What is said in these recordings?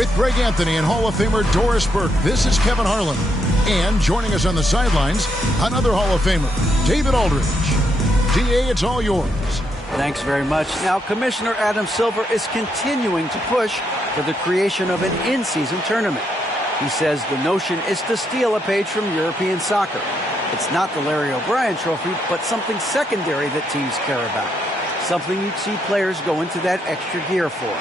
With Greg Anthony and Hall of Famer Doris Burke, this is Kevin Harlan. And joining us on the sidelines, another Hall of Famer, David Aldridge. DA, it's all yours. Thanks very much. Now, Commissioner Adam Silver is continuing to push for the creation of an in-season tournament. He says the notion is to steal a page from European soccer. It's not the Larry O'Brien Trophy, but something secondary that teams care about. Something you'd see players go into that extra gear for.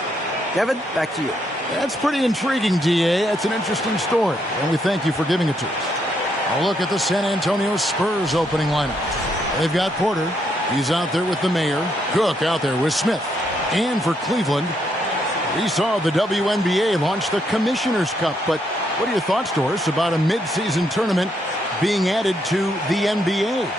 Kevin, back to you. That's pretty intriguing, DA. That's an interesting story, and we thank you for giving it to us. A look at the San Antonio Spurs opening lineup. They've got Porter. He's out there with the mayor. Cook out there with Smith. And for Cleveland, we saw the WNBA launch the Commissioner's Cup. But what are your thoughts, Doris, about a mid-season tournament being added to the NBA?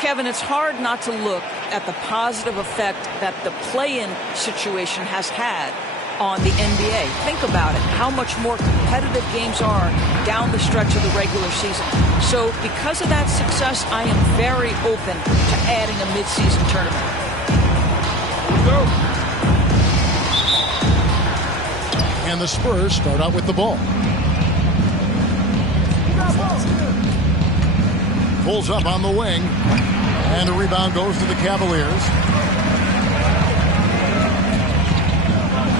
Kevin, it's hard not to look at the positive effect that the play-in situation has had on the NBA. Think about it, how much more competitive games are down the stretch of the regular season. So because of that success, I am very open to adding a mid-season tournament. And the Spurs start out with the ball. Pulls up on the wing, and the rebound goes to the Cavaliers.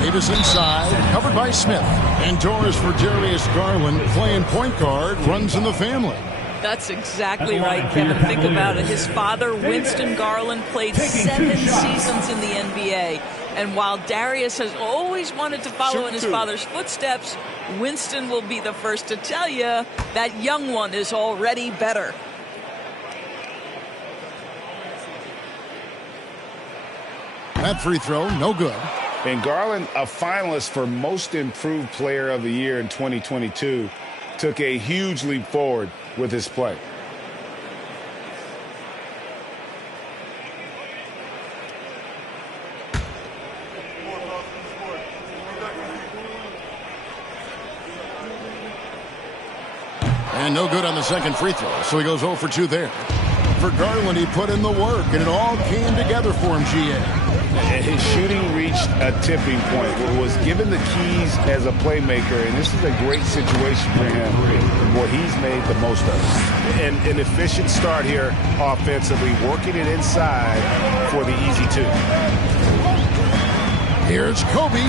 Davis inside, covered by Smith. And Doris for Darius Garland, playing point guard, runs in the family. That's exactly right, Kevin. Think about it. His father, Winston Garland, played 7 seasons in the NBA. And while Darius has always wanted to follow in his father's footsteps, Winston will be the first to tell you that young one is already better. That free throw, no good. And Garland, a finalist for Most Improved Player of the Year in 2022, took a huge leap forward with his play. And no good on the second free throw, so he goes 0 for 2 there. For Garland, he put in the work, and it all came together for him, GA. His shooting reached a tipping point, was given the keys as a playmaker, and this is a great situation for him where he's made the most of it. And an efficient start here offensively, working it inside for the easy 2. Here's Kobe,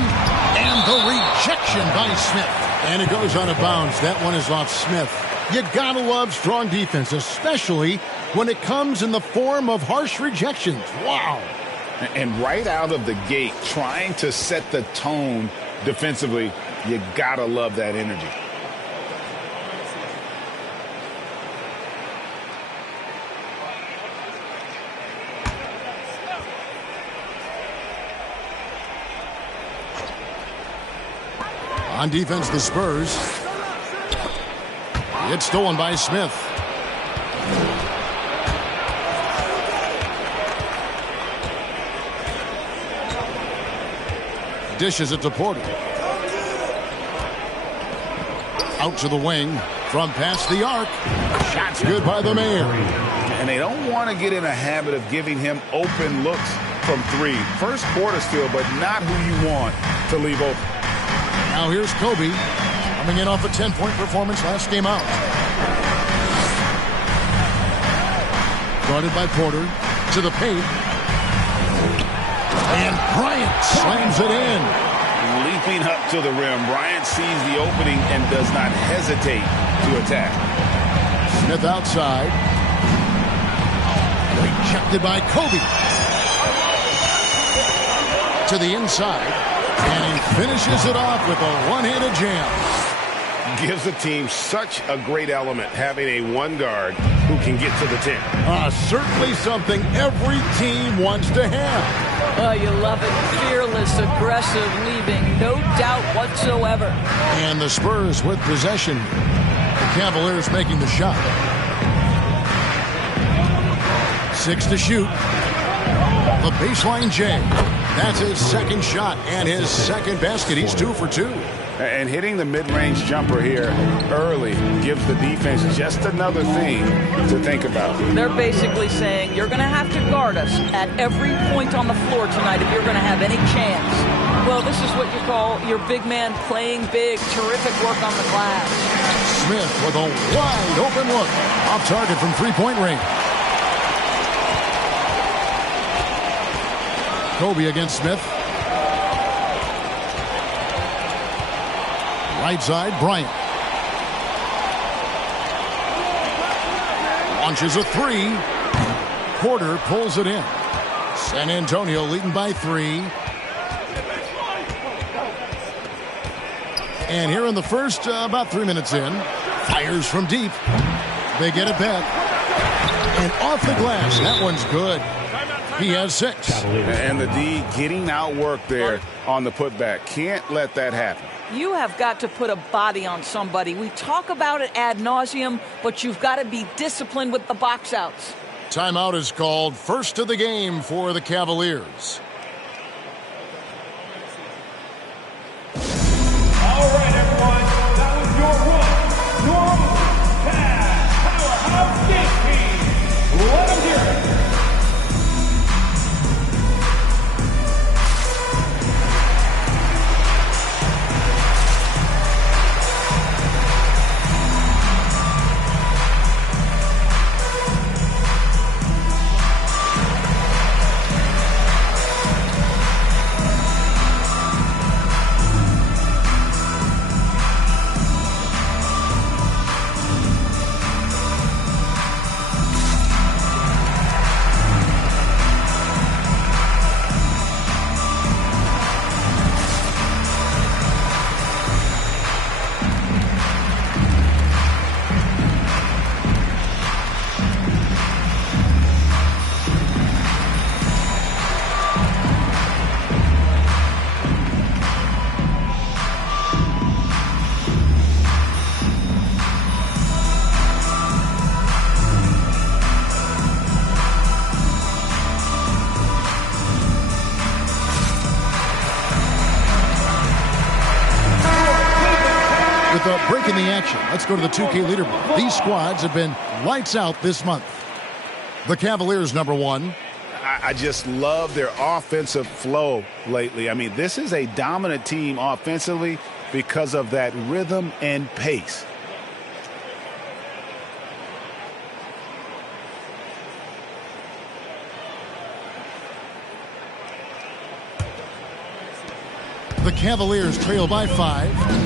and the rejection by Smith. And it goes out of bounds. That one is off Smith. You gotta love strong defense, especially when it comes in the form of harsh rejections. Wow. And right out of the gate, trying to set the tone defensively, you gotta love that energy. On defense, the Spurs. It's stolen by Smith. Dishes it to Porter. Out to the wing. From past the arc. Shot's good by the mayor. And they don't want to get in a habit of giving him open looks from 3. First quarter still, but not who you want to leave open. Now here's Kobe, coming in off a 10-point performance last game out. Guarded by Porter, to the paint. And Bryant slams it in. Leaping up to the rim, Bryant sees the opening and does not hesitate to attack. Smith outside. Rejected by Kobe. To the inside. And he finishes it off with a one-handed jam. Gives the team such a great element, having a one guard who can get to the 10. Certainly something every team wants to have. Oh, you love it. Fearless, aggressive, leaving. No doubt whatsoever. And the Spurs with possession. The Cavaliers making the shot. 6 to shoot. The baseline J. That's his second shot and his second basket. He's 2 for 2. And hitting the mid-range jumper here early gives the defense just another thing to think about. They're basically saying you're going to have to guard us at every point on the floor tonight if you're going to have any chance. Well, this is what you call your big man playing big. Terrific work on the glass. Smith with a wide open look. Off target from three-point range. Kobe against Smith. Right side, Bryant. Launches a three. Porter pulls it in. San Antonio leading by 3. And here in the first, about 3 minutes in, fires from deep. They get it back. And off the glass. That one's good. He has 6. And the D getting outworked there on the putback. Can't let that happen. You have got to put a body on somebody. We talk about it ad nauseum, but you've got to be disciplined with the box outs. Timeout is called. First of the game for the Cavaliers. All right, everyone. That was your powerhouse game team. Let them hear it. Breaking the action. Let's go to the 2K leaderboard. These squads have been lights out this month. The Cavaliers, number 1. I just love their offensive flow lately. I mean, this is a dominant team offensively because of that rhythm and pace. The Cavaliers trail by 5.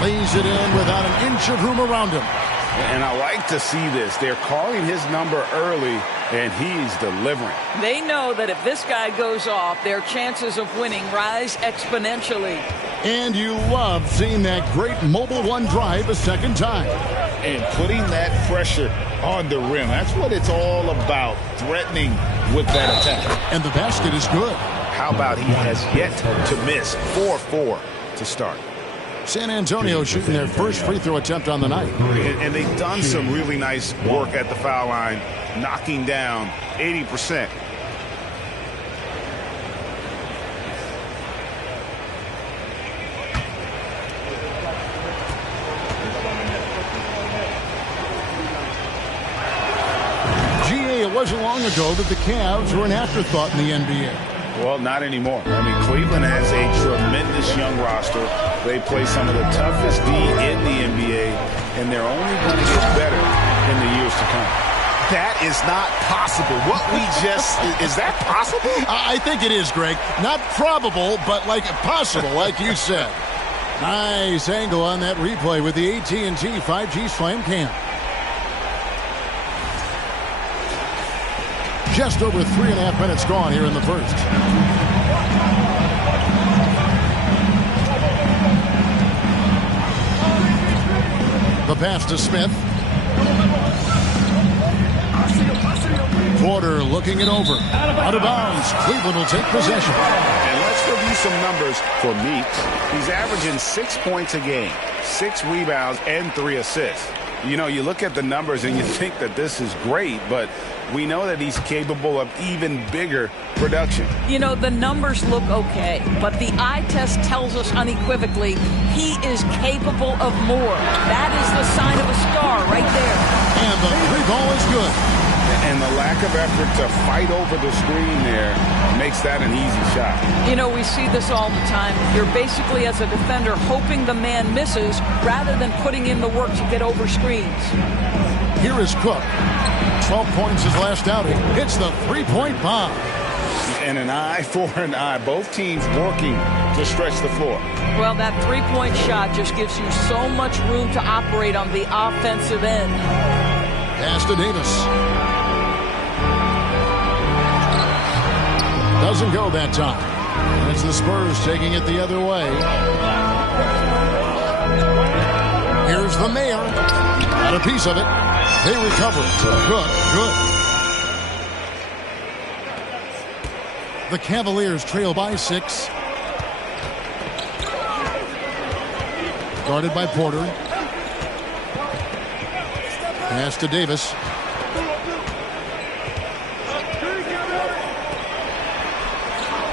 Lays it in without an inch of room around him. And I like to see this. They're calling his number early, and he's delivering. They know that if this guy goes off, their chances of winning rise exponentially. And you love seeing that great mobile one drive a second time. And putting that pressure on the rim. That's what it's all about, threatening with that attack. And the basket is good. How about he has yet to miss 4-4 to start. San Antonio shooting their first free throw attempt on the night. And they've done some really nice work at the foul line, knocking down 80%. GA, it wasn't long ago that the Cavs were an afterthought in the NBA. Well, not anymore. I mean, Cleveland has a tremendous young roster. They play some of the toughest D in the NBA, and they're only going to get better in the years to come. That is not possible. What we just – is that possible? I think it is, Greg. Not probable, but like possible, like you said. Nice angle on that replay with the AT&T 5G Slam Cam. Just over 3.5 minutes gone here in the first. The pass to Smith. Porter looking it over. Out of bounds. Cleveland will take possession. And let's review some numbers for Meeks. He's averaging 6 points a game, 6 rebounds, and 3 assists. You know, you look at the numbers and you think that this is great, but we know that he's capable of even bigger production. You know, the numbers look okay, but the eye test tells us unequivocally he is capable of more. That is the sign of a star right there. And the three ball is good. And the lack of effort to fight over the screen there makes that an easy shot. You know, we see this all the time. You're basically, as a defender, hoping the man misses rather than putting in the work to get over screens. Here is Cook. 12 points his last outing. Hits the three-point bomb. And an eye for an eye. Both teams working to stretch the floor. Well, that three-point shot just gives you so much room to operate on the offensive end. Pass to Davis. Doesn't go that time. And it's the Spurs taking it the other way. Here's the Mayor. Got a piece of it. They recover it. Good. The Cavaliers trail by 6. Guarded by Porter. Pass to Davis.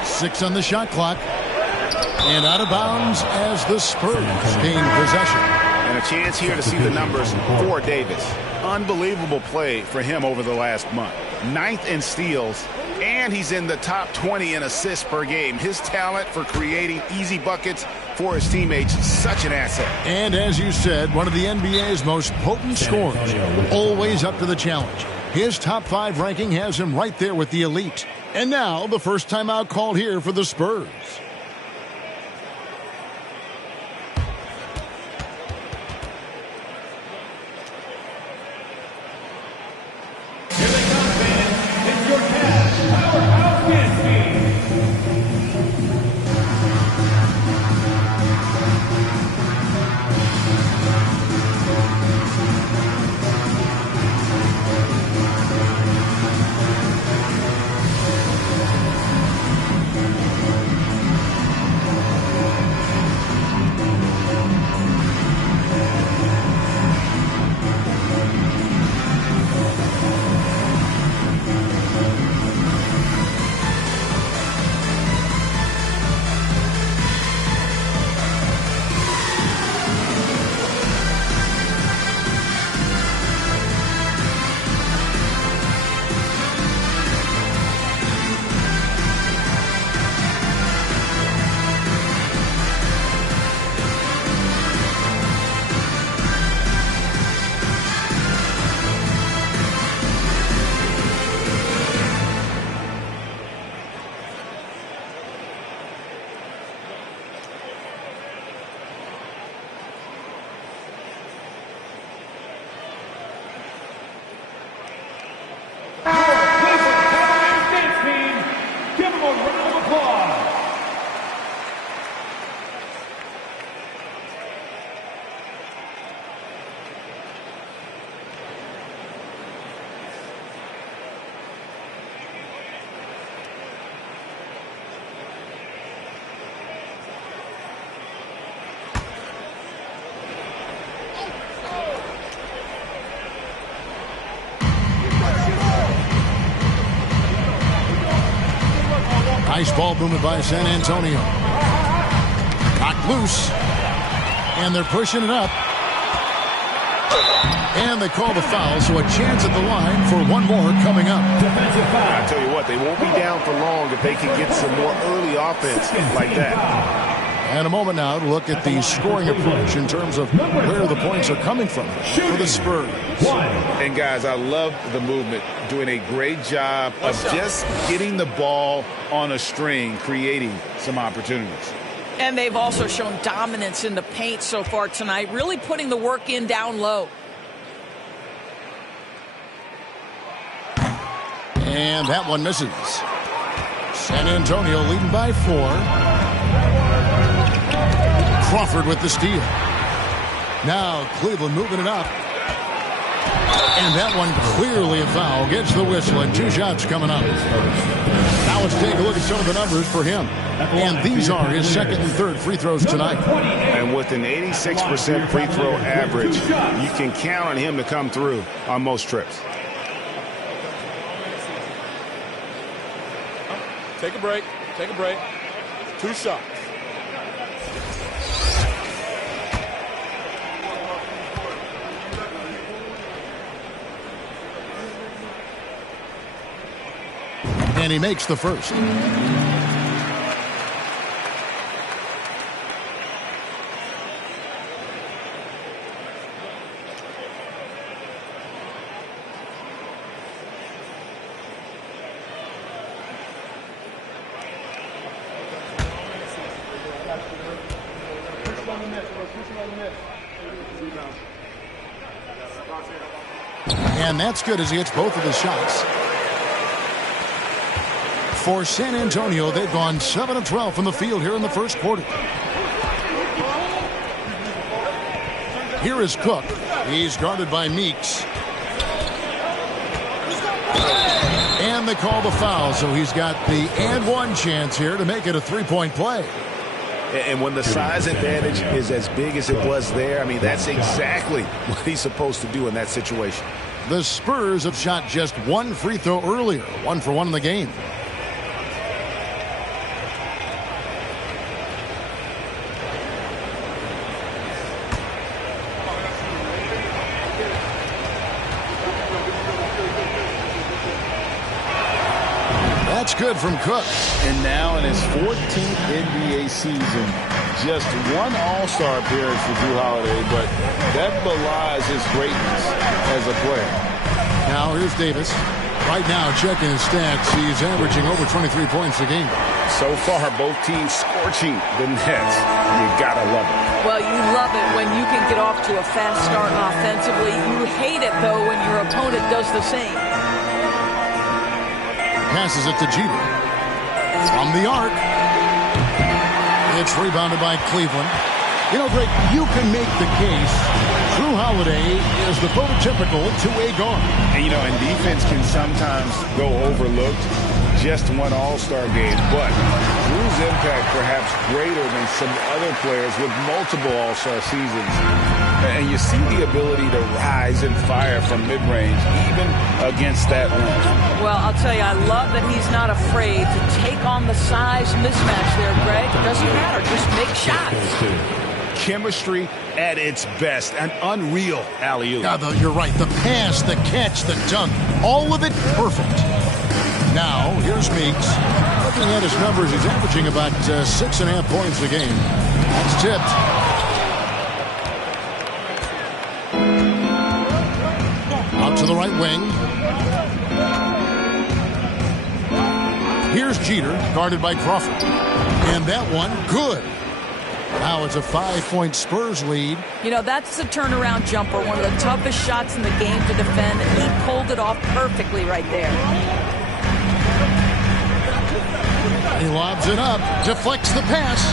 Six on the shot clock. And out of bounds as the Spurs gain possession. And a chance here to see the numbers for Davis. Unbelievable play for him over the last month. 9th in steals, and he's in the top 20 in assists per game. His talent for creating easy buckets for his teammates, such an asset. And as you said, one of the NBA's most potent scorers, always up to the challenge. His top 5 ranking has him right there with the elite. And now the first timeout called here for the Spurs. Here they come, fans. It's your Cavs Powerhouse Dance Team. Nice ball movement by San Antonio. Knocked loose. And they're pushing it up. And they call the foul, so a chance at the line for one more coming up. I tell you what, they won't be down for long if they can get some more early offense like that. And a moment now to look at the scoring approach in terms of where the points are coming from for the Spurs. And guys, I love the movement, doing a great job of just getting the ball on a string, creating some opportunities. And they've also shown dominance in the paint so far tonight, really putting the work in down low. And that one misses. San Antonio leading by 4. Crawford with the steal. Now Cleveland moving it up. And that one clearly a foul. Gets the whistle and 2 shots coming up. Now let's take a look at some of the numbers for him. And these are his second and third free throws tonight. And with an 86% free throw average, you can count on him to come through on most trips. Take a break. Take a break. 2 shots. And he makes the first. And that's good as he hits both of his shots. For San Antonio, they've gone 7 of 12 from the field here in the first quarter. Here is Cook. He's guarded by Meeks. And they call the foul, so he's got the and one chance here to make it a 3-point play. And when the size advantage is as big as it was there, I mean, that's exactly what he's supposed to do in that situation. The Spurs have shot just 1 free throw earlier, 1 for 1 in the game. That's good from Cook. And now in his 14th NBA season, just 1 All-Star appearance for Jrue Holiday, but that belies his greatness as a player. Now here's Davis. Right now, checking his stats, he's averaging over 23 points a game. So far, both teams scorching the Nets. You gotta love it. Well, you love it when you can get off to a fast start offensively. You hate it, though, when your opponent does the same. Passes it to Jeter. From the arc. It's rebounded by Cleveland. You know, Greg, you can make the case Jrue Holiday is the prototypical two-way guard. And, you know, and defense can sometimes go overlooked. Just 1 All-Star game, but Jrue's impact perhaps greater than some other players with multiple All-Star seasons. And you see the ability to rise and fire from mid-range, even against that length. Well, I'll tell you, I love that he's not afraid to take on the size mismatch there, Greg. It doesn't matter. Just make shots. Chemistry at its best. An unreal alley-oop. Yeah, you're right. The pass, the catch, the dunk, all of it perfect. Now, here's Meeks. Looking at his numbers, he's averaging about 6.5 points a game. That's tipped. Out to the right wing. Here's Jeter, guarded by Crawford. And that one, good. Now it's a 5-point Spurs lead. You know, that's the turnaround jumper, one of the toughest shots in the game to defend, and he pulled it off perfectly right there. He lobs it up, deflects the pass.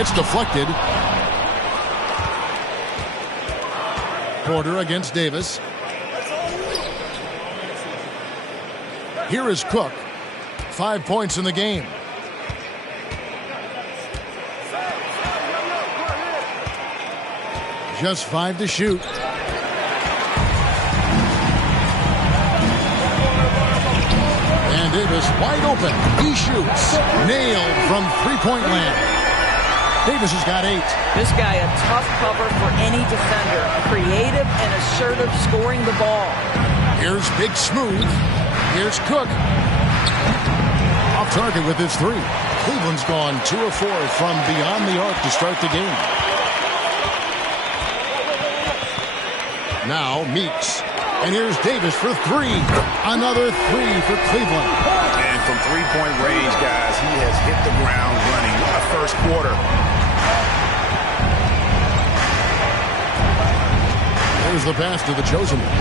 It's deflected. Porter against Davis. Here is Cook. 5 points in the game. Just 5 to shoot. And Davis wide open. He shoots. Nailed from three-point land. Davis has got 8. This guy a tough cover for any defender. Creative and assertive scoring the ball. Here's Big Smooth. Here's Cook. Off target with his 3. Cleveland's gone 2 of 4 from beyond the arc to start the game. Now Meeks. And here's Davis for 3. Another 3 for Cleveland. And from three-point range, guys, he has hit the ground running. What a first quarter. There's the pass to the chosen one.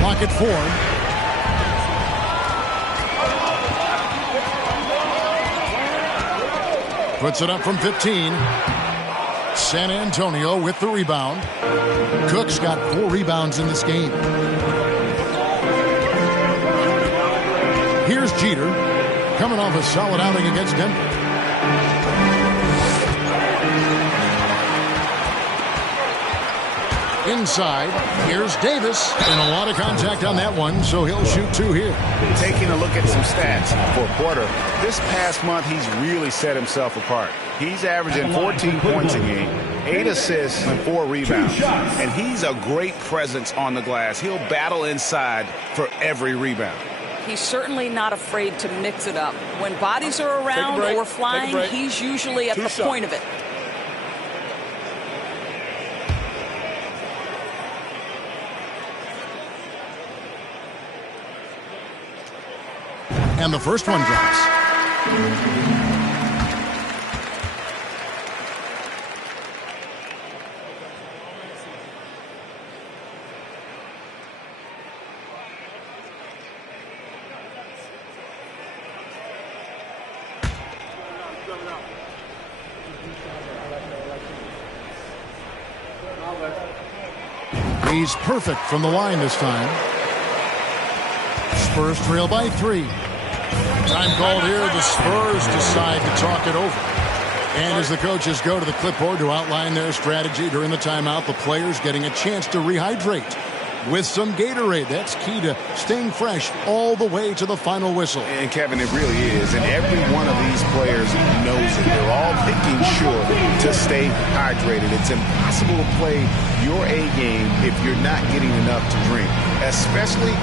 Clock at 4. Puts it up from 15. San Antonio with the rebound. Cook's got 4 rebounds in this game. Here's Jeter, coming off a solid outing against Denver. Inside, here's Davis. And a lot of contact on that one, so he'll shoot 2 here. Taking a look at some stats for Porter, this past month he's really set himself apart. He's averaging 14 points a game, 8 assists, and 4 rebounds. And he's a great presence on the glass. He'll battle inside for every rebound. He's certainly not afraid to mix it up. When bodies are around or flying, he's usually at the point of it. And the first one drops. He's perfect from the line this time. Spurs trail by 3. Time called here. The Spurs decide to talk it over. And as the coaches go to the clipboard to outline their strategy during the timeout, the players getting a chance to rehydrate with some Gatorade. That's key to staying fresh all the way to the final whistle. And Kevin, it really is. And every one of these players knows it. They're all making sure to stay hydrated. It's impossible to play your A game if you're not getting enough to drink, especially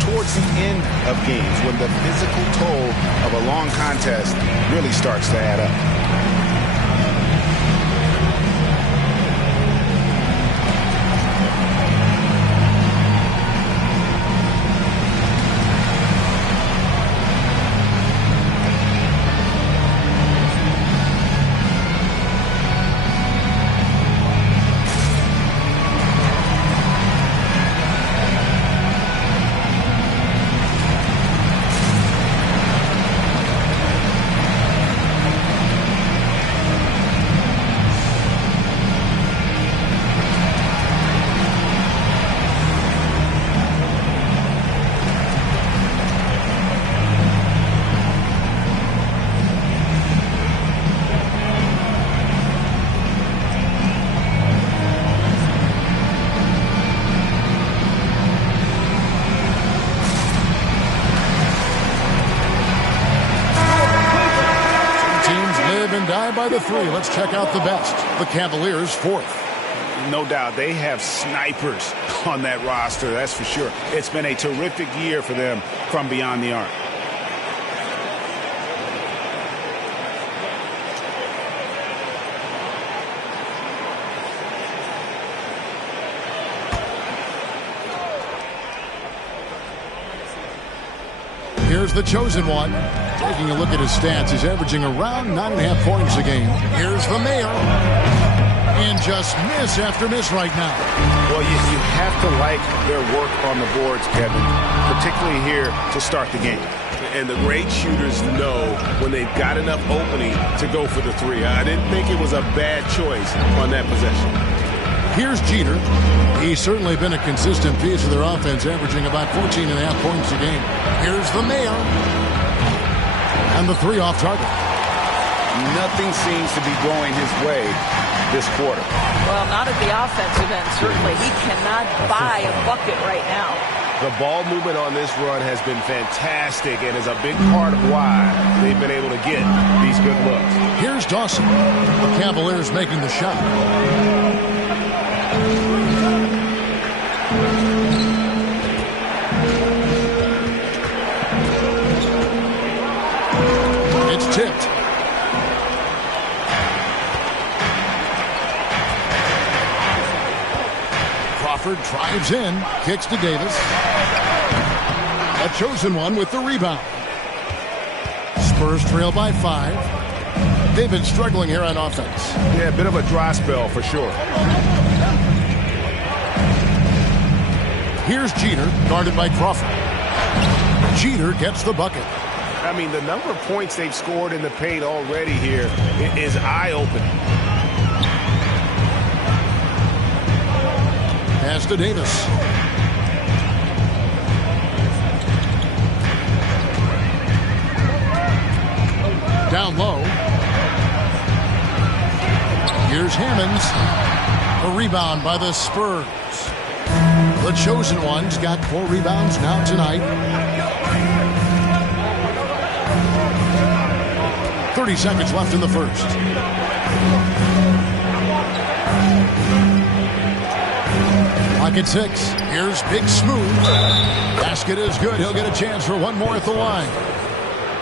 towards the end of games when the physical toll of a long contest really starts to add up. By the 3. Let's check out the best. The Cavaliers 4th. No doubt they have snipers on that roster, that's for sure. It's been a terrific year for them from beyond the arc. Here's the chosen one. Taking a look at his stats, he's averaging around 9.5 points a game. Here's the mayor. And just miss after miss right now. Well, you have to like their work on the boards, Kevin, particularly here to start the game. And the great shooters know when they've got enough opening to go for the 3. I didn't think it was a bad choice on that possession. Here's Jeter. He's certainly been a consistent piece of their offense, averaging about 14.5 points a game. Here's the mayor. And the 3 off target. Nothing seems to be going his way this quarter. Well, not at the offensive end, certainly. He cannot buy a bucket right now. The ball movement on this run has been fantastic and is a big part of why they've been able to get these good looks. Here's Dawson. The Cavaliers making the shot. It's tipped. Crawford drives in, kicks to Davis. A chosen one with the rebound. Spurs trail by 5. They've been struggling here on offense. Yeah, a bit of a dry spell for sure. Here's Jeter, guarded by Crawford. Jeter gets the bucket. I mean, the number of points they've scored in the paint already here is eye-opening. Pass to Davis. Down low. Here's Hammonds. A rebound by the Spurs. The chosen ones got 4 rebounds now tonight. 30 seconds left in the first. Pocket 6. Here's Big Smooth. Basket is good. He'll get a chance for one more at the line.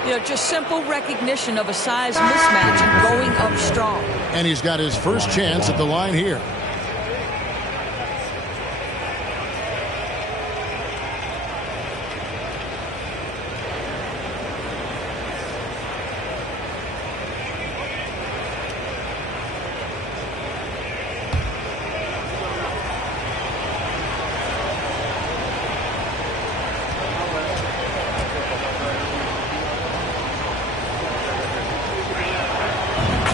You know, just simple recognition of a size mismatch and going up strong. And he's got his first chance at the line here.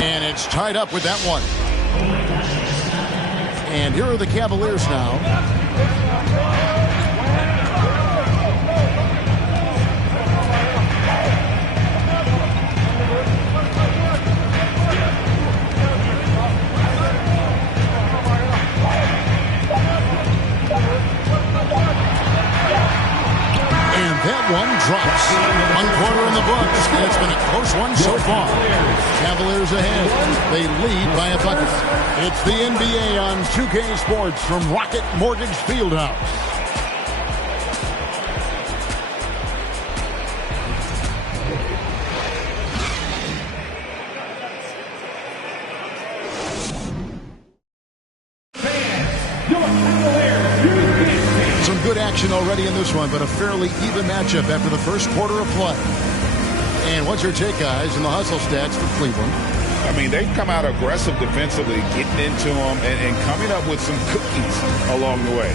And it's tied up with that one. And here are the Cavaliers now. That one drops. 1 quarter in the books, and it's been a close one so far. Cavaliers ahead. They lead by a bucket. It's the NBA on 2K Sports from Rocket Mortgage Fieldhouse. Good action already in this one, but a fairly even matchup after the first quarter of play. And what's your take, guys, in the hustle stats for Cleveland? I mean, they've come out aggressive defensively, getting into them and coming up with some cookies along the way.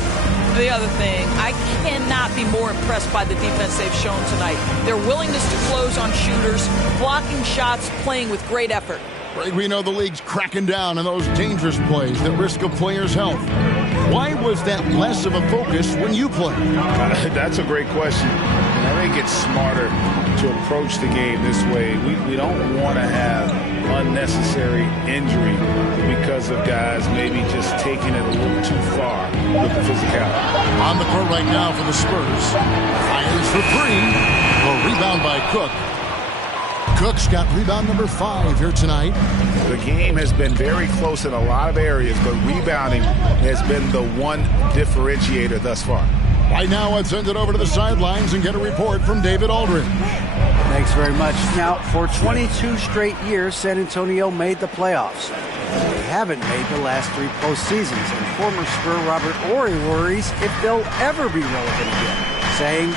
The other thing, I cannot be more impressed by the defense they've shown tonight. Their willingness to close on shooters, blocking shots, playing with great effort. Right, we know the league's cracking down on those dangerous plays that risk a player's health. Why was that less of a focus when you played? That's a great question. I think it's smarter to approach the game this way. We don't want to have unnecessary injury because of guys maybe just taking it a little too far with the physicality. On the court right now for the Spurs. Fires for 3. A rebound by Cook. Cook's got rebound number 5 here tonight. The game has been very close in a lot of areas, but rebounding has been the one differentiator thus far. Right now, let's send it over to the sidelines and get a report from David Aldridge. Thanks very much. Now, for 22 straight years, San Antonio made the playoffs. They haven't made the last 3 postseasons, and former Spur Robert Horry worries if they'll ever be relevant again, saying,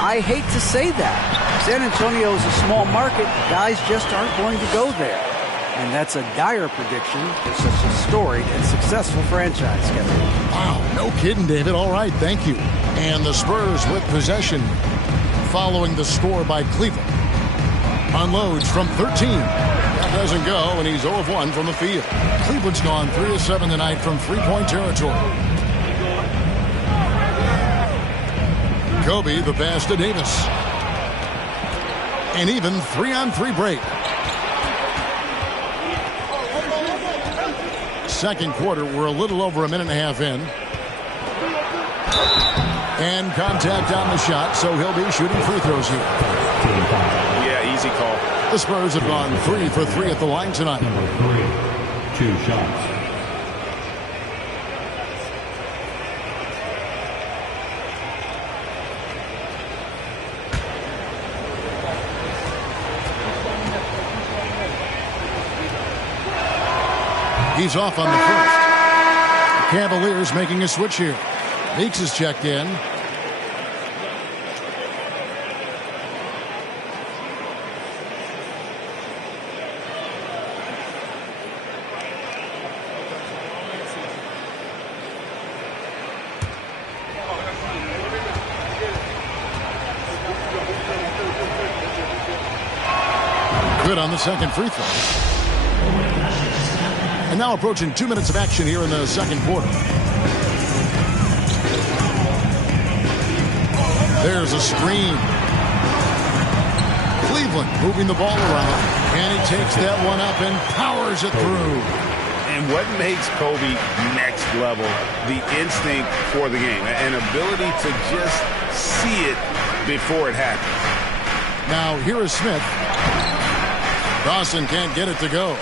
"I hate to say that. San Antonio is a small market. Guys just aren't going to go there." And that's a dire prediction for such a storied and successful franchise, Kevin. Wow, no kidding, David. All right, thank you. And the Spurs with possession following the score by Cleveland. Unloads from 13. That doesn't go, and he's 0 of 1 from the field. Cleveland's gone 3 of 7 tonight from 3-point territory. Kobe, the pass to Davis. An even 3-on-3 break. Second quarter, we're a little over a minute and a half in. And contact on the shot, so he'll be shooting free throws here. Yeah, easy call. The Spurs have gone 3 for 3 at the line tonight. Number 3, 2 shots. He's off on the first. The Cavaliers making a switch here. Meeks is checked in. Good on the second free throw. And now approaching 2 minutes of action here in the second quarter. There's a screen. Cleveland moving the ball around. And he takes that one up and powers it through. And what makes Kobe next level, the instinct for the game, an ability to just see it before it happens. Now here is Smith. Dawson can't get it to go.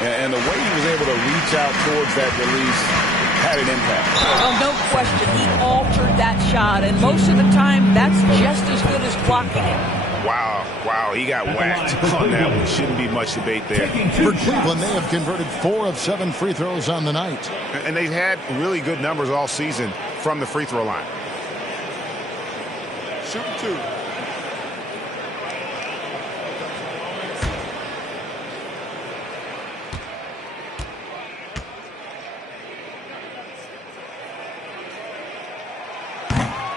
And the way he was able to reach out towards that release had an impact. Well, no question. He altered that shot, and most of the time, that's just as good as blocking it. Wow, he got whacked on that one. Shouldn't be much debate there. For Cleveland, they have converted 4 of 7 free throws on the night. And they've had really good numbers all season from the free throw line. Shooting 2.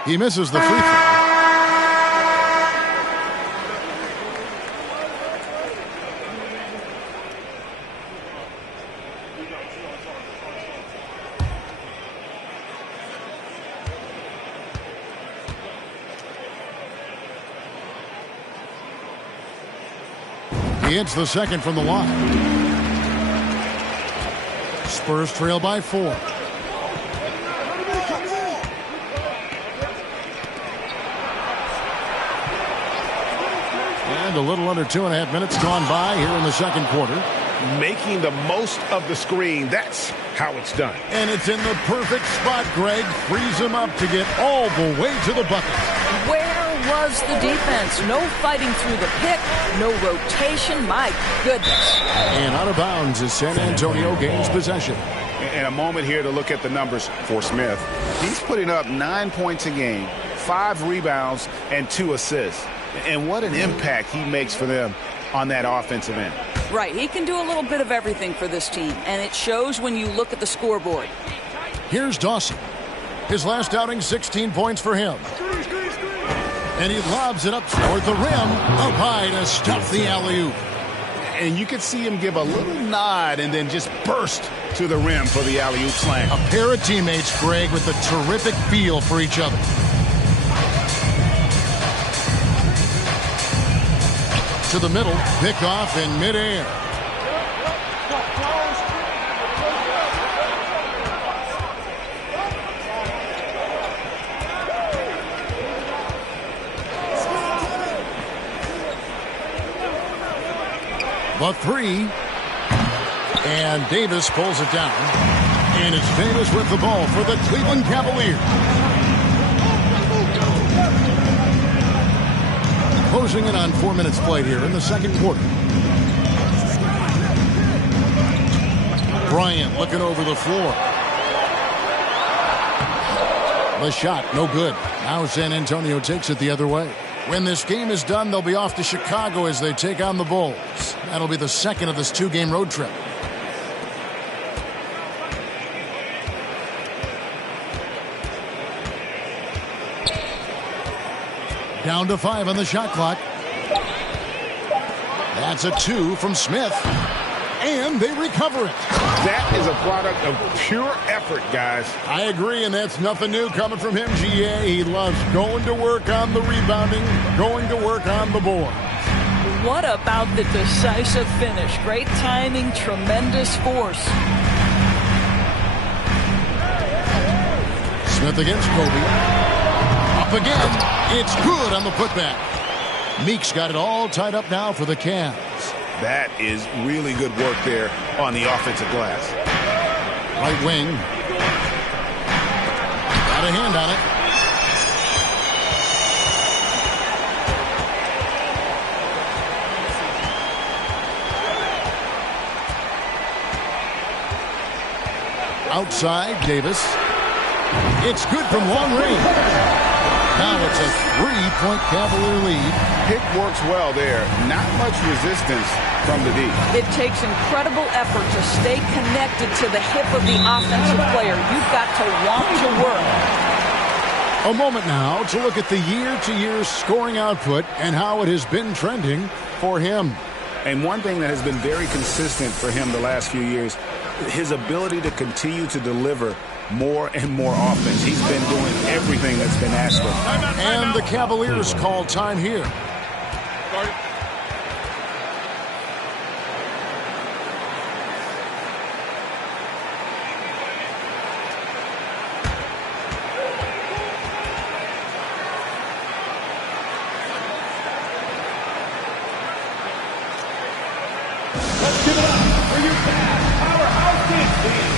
He misses the free throw. He hits the second from the line. Spurs trail by 4. And a little under 2.5 minutes gone by here in the second quarter. Making the most of the screen. That's how it's done. And it's in the perfect spot, Greg. Frees him up to get all the way to the bucket. Where was the defense? No fighting through the pick, no rotation. My goodness. And out of bounds as San Antonio gains possession. And a moment here to look at the numbers for Smith. He's putting up 9 points a game, 5 rebounds, and 2 assists. And what an impact he makes for them on that offensive end. Right, he can do a little bit of everything for this team, and it shows when you look at the scoreboard. Here's Dawson. His last outing, 16 points for him. And he lobs it up toward the rim, up high to stuff the alley-oop. And you could see him give a little nod and then just burst to the rim for the alley-oop slam. A pair of teammates, Greg, with a terrific feel for each other. To the middle, picked off in midair. The 3. And Davis pulls it down. And it's Davis with the ball for the Cleveland Cavaliers. Closing in on 4 minutes played here in the second quarter. Bryant looking over the floor. The shot, no good. Now San Antonio takes it the other way. When this game is done, they'll be off to Chicago as they take on the Bulls. That'll be the second of this 2-game road trip. Down to 5 on the shot clock. That's a 2 from Smith. And they recover it. That is a product of pure effort, guys. I agree, and that's nothing new coming from him, GA. He loves going to work on the rebounding, going to work on the board. What about the decisive finish? Great timing, tremendous force. Smith against Kobe. Up again. It's good on the putback. Meek's got it all tied up now for the Cavs. That is really good work there on the offensive glass. Right wing. Got a hand on it. Outside, Davis. It's good from long range. Now it's a 3-point Cavalier lead. Pick works well there. Not much resistance from the D. It takes incredible effort to stay connected to the hip of the offensive player. You've got to want to work. A moment now to look at the year-to-year scoring output and how it has been trending for him. And one thing that has been very consistent for him the last few years, his ability to continue to deliver more and more offense. He's been doing everything that's been asked of him. And the Cavaliers call time here. Let's give it up for your Cavs Powerhouse Kids team.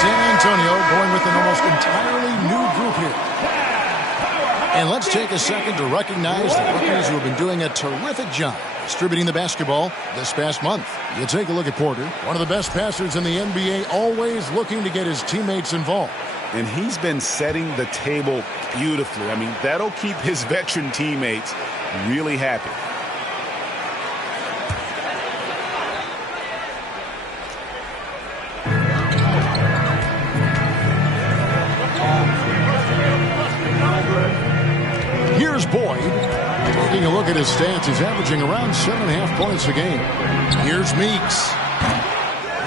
San Antonio going with an almost entirely new group here. And let's take a second to recognize the rookies who have been doing a terrific job distributing the basketball this past month. You take a look at Porter, one of the best passers in the NBA, always looking to get his teammates involved. And he's been setting the table beautifully. I mean, that'll keep his veteran teammates really happy. Here's Boyd. Taking a look at his stats, he's averaging around 7.5 points a game. Here's Meeks.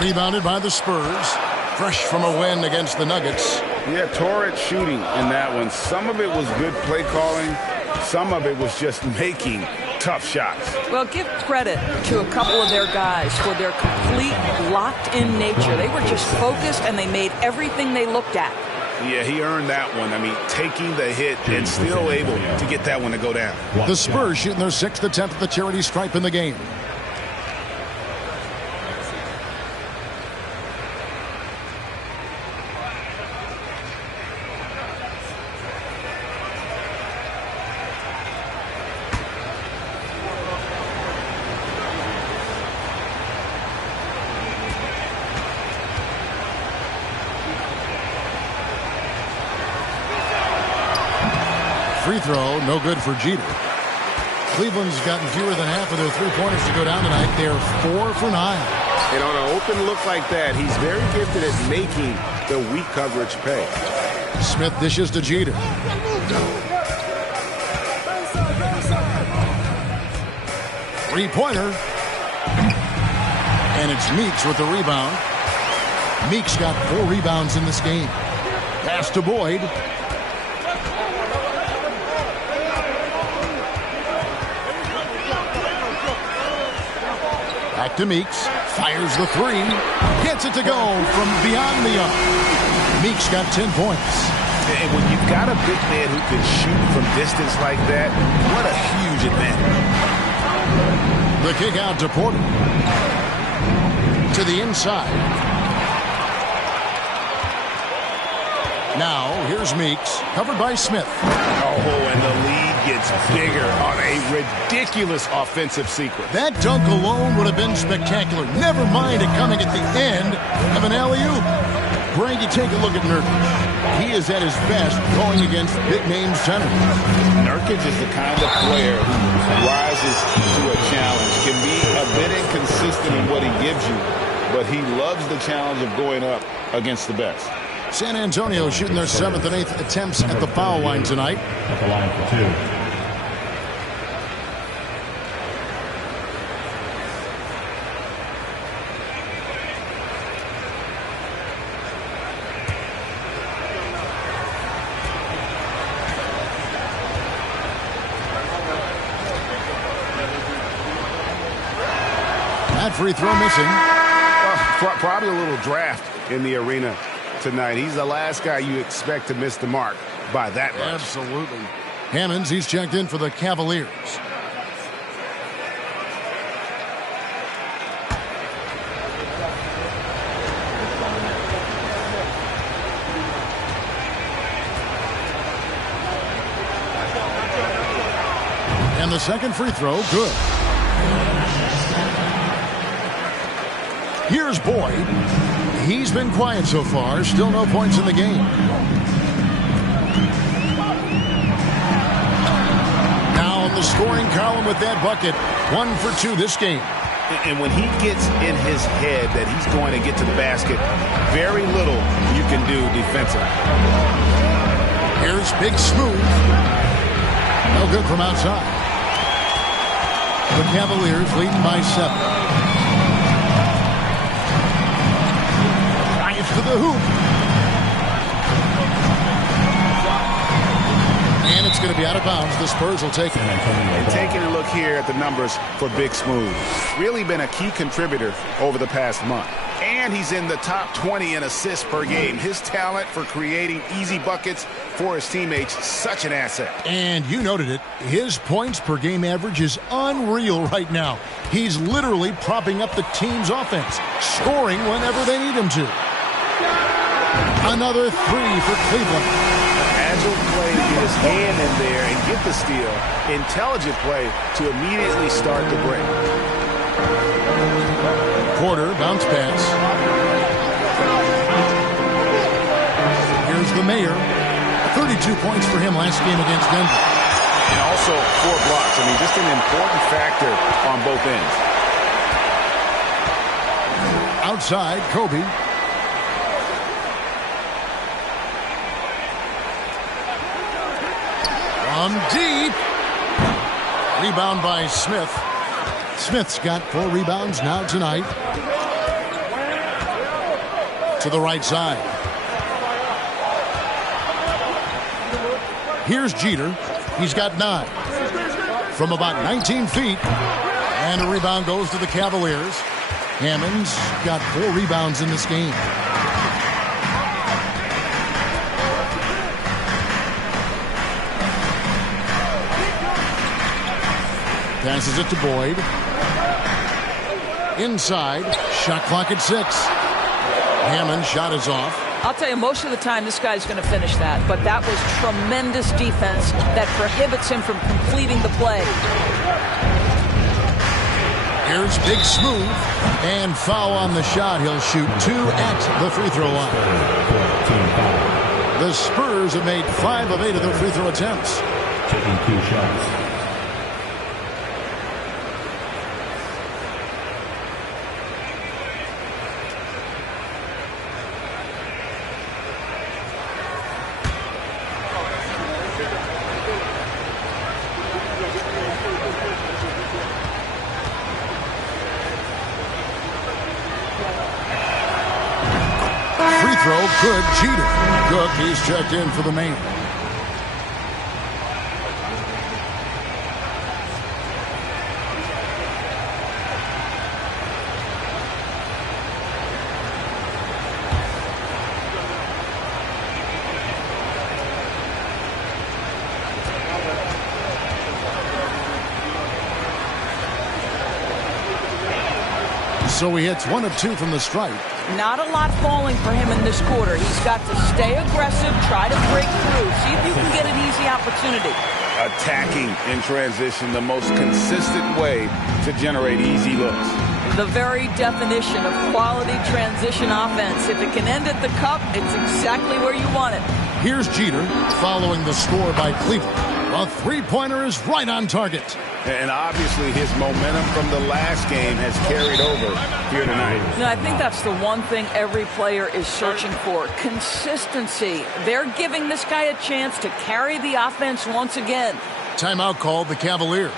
Rebounded by the Spurs. Fresh from a win against the Nuggets. Yeah, torrid shooting in that one. Some of it was good play calling. Some of it was just making tough shots. Well, give credit to a couple of their guys for their complete locked-in nature. They were just focused, and they made everything they looked at. Yeah, he earned that one. I mean, taking the hit and still able to get that one to go down. The Spurs shooting their 6th attempt at the charity stripe in the game. Free throw, no good for Jeter. Cleveland's gotten fewer than half of their three-pointers to go down tonight. They're 4 for 9. And on an open look like that, he's very gifted at making the weak coverage pay. Smith dishes to Jeter. Three-pointer. And it's Meeks with the rebound. Meeks got 4 rebounds in this game. Pass to Boyd. Back to Meeks. Fires the three. Gets it to go from beyond the arc. Meeks got 10 points. And when you've got a big man who can shoot from distance like that, what a huge advantage. The kick out to Porter. To the inside. Now, here's Meeks, covered by Smith. Oh, and the lead gets bigger on a ridiculous offensive sequence. That dunk alone would have been spectacular. Never mind it coming at the end of an alley-oop. Greg, you take a look at Nurkic. He is at his best going against big-name centers. Nurkic is the kind of player who rises to a challenge, can be a bit inconsistent in what he gives you, but he loves the challenge of going up against the best. San Antonio shooting their 7th and 8th attempts at the foul line tonight. At the line for 2. That free throw missing. Probably a little draft in the arena tonight. He's the last guy you expect to miss the mark by that much. Absolutely. Hammonds, he's checked in for the Cavaliers. And the second free throw, good. Here's Boyd. He's been quiet so far. Still no points in the game. Now on the scoring column with that bucket. 1 for 2 this game. And when he gets in his head that he's going to get to the basket, very little you can do defensively. Here's Big Smooth. No good from outside. The Cavaliers leading by 7. Drives to the hoop. And it's going to be out of bounds. The Spurs will take it. And taking a look here at the numbers for Big Smooth. Really been a key contributor over the past month. And he's in the top 20 in assists per game. His talent for creating easy buckets for his teammates, such an asset. And you noted it. His points per game average is unreal right now. He's literally propping up the team's offense, scoring whenever they need him to. Another 3 for Cleveland. Agile play to get his hand in there and get the steal. Intelligent play to immediately start the break. Porter, bounce pass. Here's the Mayor. 32 points for him last game against Denver. And also 4 blocks. I mean, just an important factor on both ends. Outside, Kobe. From deep. Rebound by Smith. Smith's got 4 rebounds now tonight. To the right side. Here's Jeter. He's got 9. From about 19 feet. And a rebound goes to the Cavaliers. Hammonds got 4 rebounds in this game. Passes it to Boyd. Inside. Shot clock at 6. Hammond's shot is off. I'll tell you, most of the time this guy's going to finish that, but that was tremendous defense that prohibits him from completing the play. Here's Big Smooth, and foul on the shot. He'll shoot 2 at the free throw line. The Spurs have made 5 of 8 of their free throw attempts. Taking 2 shots. Throw good. Jeter. Cook, he's checked in for the main. So he hits 1 of 2 from the stripe. Not a lot falling for him in this quarter. He's got to stay aggressive, try to break through, see if you can get an easy opportunity. Attacking in transition, the most consistent way to generate easy looks. The very definition of quality transition offense. If it can end at the cup, it's exactly where you want it. Here's Jeter following the score by Cleveland. A 3-pointer is right on target. And obviously his momentum from the last game has carried over here tonight. No, I think that's the one thing every player is searching for. Consistency. They're giving this guy a chance to carry the offense once again. Timeout called the Cavaliers.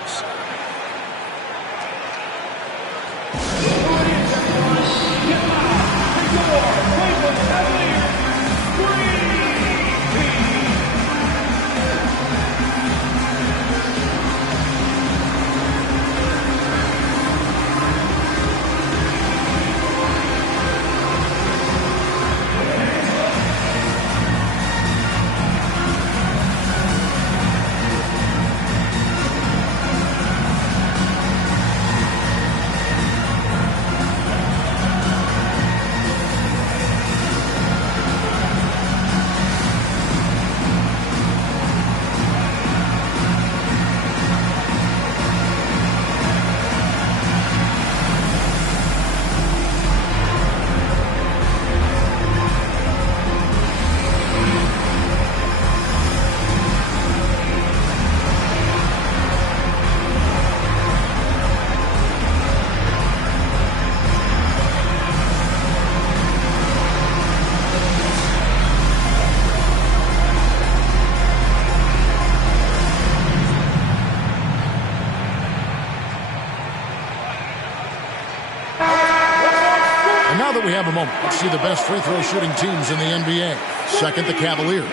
we have a moment. Let's see the best free throw shooting teams in the NBA. Second, the Cavaliers.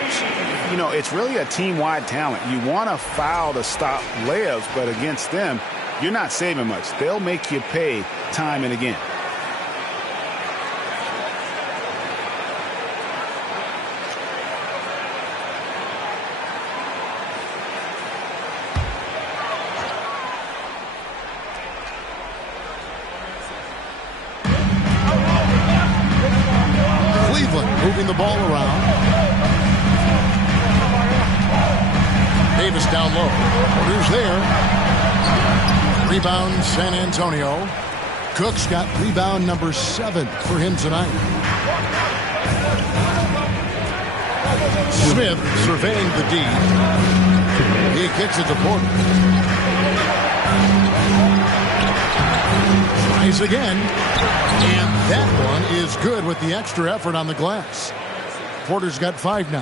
You know, it's really a team-wide talent. You want to foul to stop layups, but against them, you're not saving much. They'll make you pay time and again. Moving the ball around. Davis down low. Porter's there. Rebound San Antonio. Cook's got rebound number 7 for him tonight. Smith surveying the D. He kicks it to Porter. Tries again. And that one is good with the extra effort on the glass. Porter's got 5 now.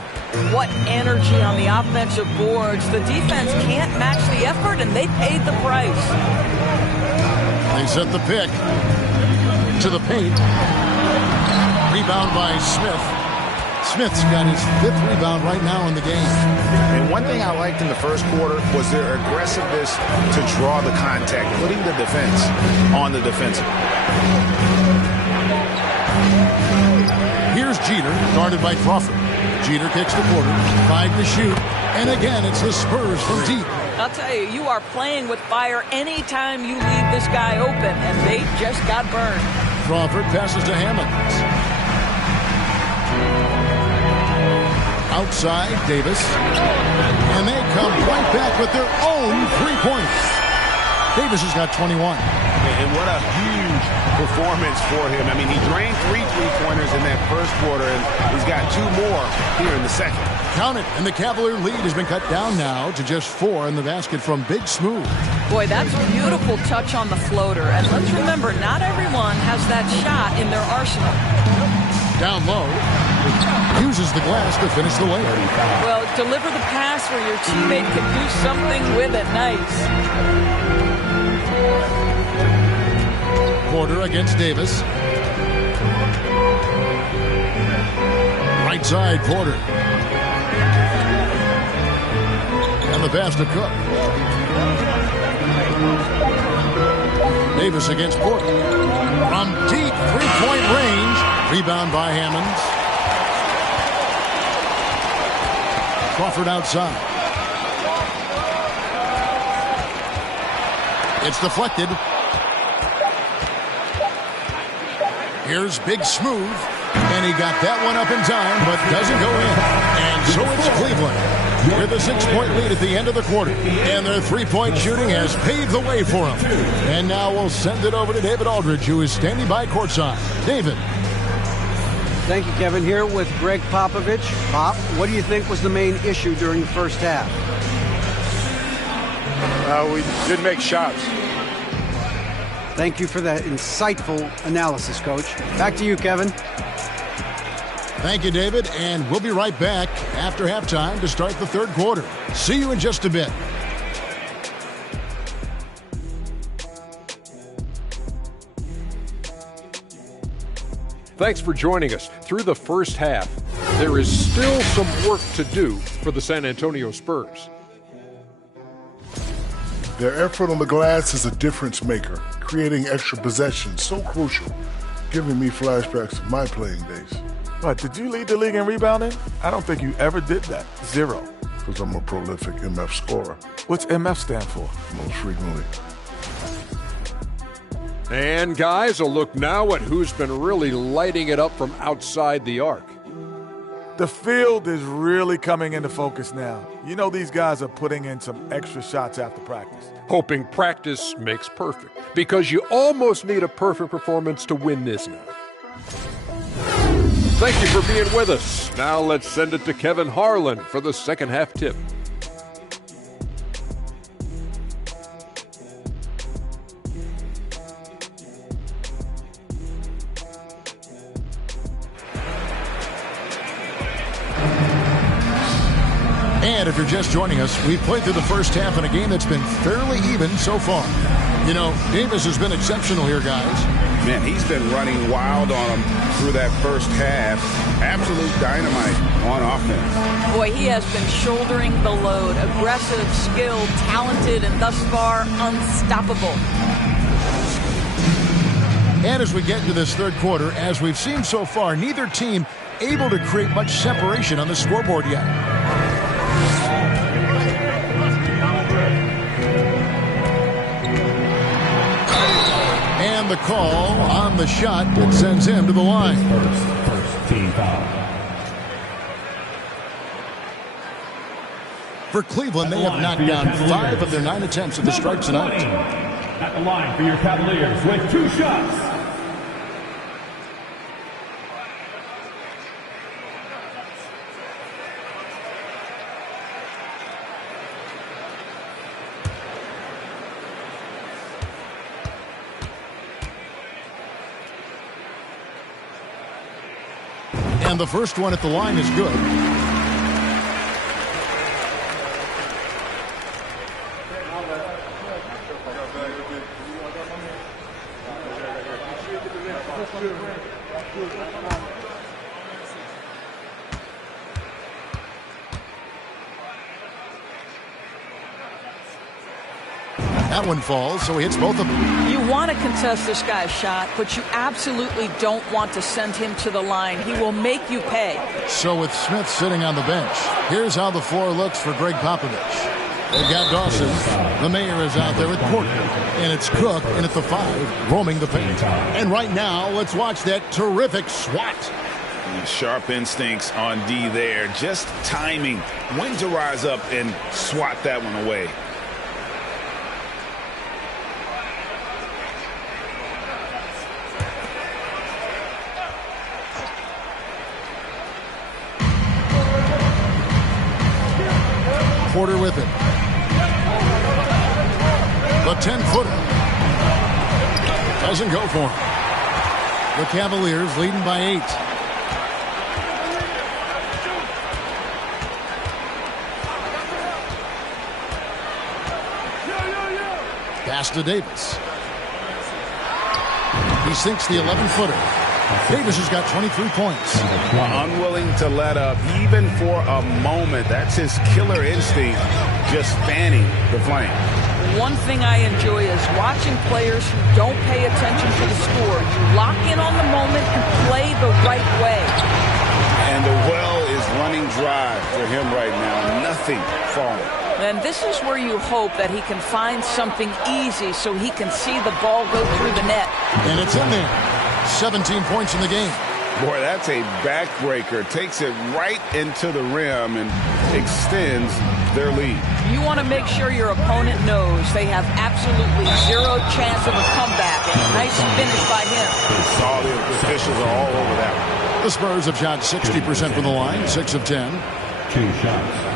What energy on the offensive boards. The defense can't match the effort, and they paid the price. They set the pick to the paint. Rebound by Smith. Smith's got his 5th rebound right now in the game. And one thing I liked in the first quarter was their aggressiveness to draw the contact, putting the defense on the defensive. Here's Jeter, guarded by Crawford. Jeter kicks to Porter. 5 to shoot. And again, it's the Spurs from deep. I'll tell you, you are playing with fire anytime you leave this guy open, and they just got burned. Crawford passes to Hammonds. Outside, Davis. And they come right back with their own 3-pointers. Davis has got 21. And what a huge performance for him. I mean, he drained 3 3-pointers in that first quarter, and he's got 2 more here in the second. Count it, and the Cavalier lead has been cut down now to just 4 in the basket from Big Smooth. Boy, that's a beautiful touch on the floater. And let's remember, not everyone has that shot in their arsenal. Down low. Uses the glass to finish the layup. Well, deliver the pass where your teammate can do something with it. Nice. Porter against Davis. Right side, Porter. And the pass to Cook. Davis against Porter. From deep 3-point range. Rebound by Hammonds. Crawford outside. It's deflected. Here's Big Smooth. And he got that one up in time, but doesn't go in. And so it's Cleveland with a 6-point lead at the end of the quarter. And their 3-point shooting has paved the way for them. And now we'll send it over to David Aldridge, who is standing by courtside. David. Thank you, Kevin. Here with Greg Popovich. Pop, what do you think was the main issue during the first half? We didn't make shots. Thank you for that insightful analysis, Coach. Back to you, Kevin. Thank you, David. And we'll be right back after halftime to start the third quarter. See you in just a bit. Thanks for joining us. Through the first half, there is still some work to do for the San Antonio Spurs. Their effort on the glass is a difference maker, creating extra possessions, so crucial, giving me flashbacks of my playing days. What, did you lead the league in rebounding? I don't think you ever did that. 0. Because I'm a prolific MF scorer. What's MF stand for? Most frequently. And guys, a look now at who's been really lighting it up from outside the arc. The field is really coming into focus now. You know these guys are putting in some extra shots after practice. Hoping practice makes perfect, because you almost need a perfect performance to win this now. Thank you for being with us. Now let's send it to Kevin Harlan for the second half tip. And if you're just joining us, we've played through the first half in a game that's been fairly even so far. You know, Davis has been exceptional here, guys. Man, he's been running wild on them through that first half. Absolute dynamite on offense. Boy, he has been shouldering the load. Aggressive, skilled, talented, and thus far unstoppable. And as we get into this third quarter, as we've seen so far, neither team able to create much separation on the scoreboard yet. And the call on the shot that sends him to the line. First team foul. For Cleveland, they have knocked down 5 of their 9 attempts at the stripe tonight. At the line for your Cavaliers with 2 shots. And the first one at the line is good. That one falls, so he hits both of them. You want to contest this guy's shot, but you absolutely don't want to send him to the line. He will make you pay. So with Smith sitting on the bench, here's how the floor looks for Greg Popovich. They've got Dawson. The mayor is out there at Porter. And it's Cook in at the 5, roaming the paint. And right now, let's watch that terrific swat. Sharp instincts on D there. Just timing. When to rise up and swat that one away. Porter with it. The 10-footer. Doesn't go for him. The Cavaliers leading by 8. Pass to Davis. He sinks the 11-footer. Davis has got 23 points. Unwilling to let up even for a moment. That's his killer instinct, just fanning the flame. One thing I enjoy is watching players who don't pay attention to the score. You lock in on the moment and play the right way. And the well is running dry for him right now. Nothing falling. And this is where you hope that he can find something easy so he can see the ball go through the net. And it's in there. 17 points in the game. Boy, that's a backbreaker. Takes it right into the rim and extends their lead. You want to make sure your opponent knows they have absolutely zero chance of a comeback. And a nice finish by him. All the officials are all over that one. The Spurs have shot 60% from the line, 6 of 10. 2 shots.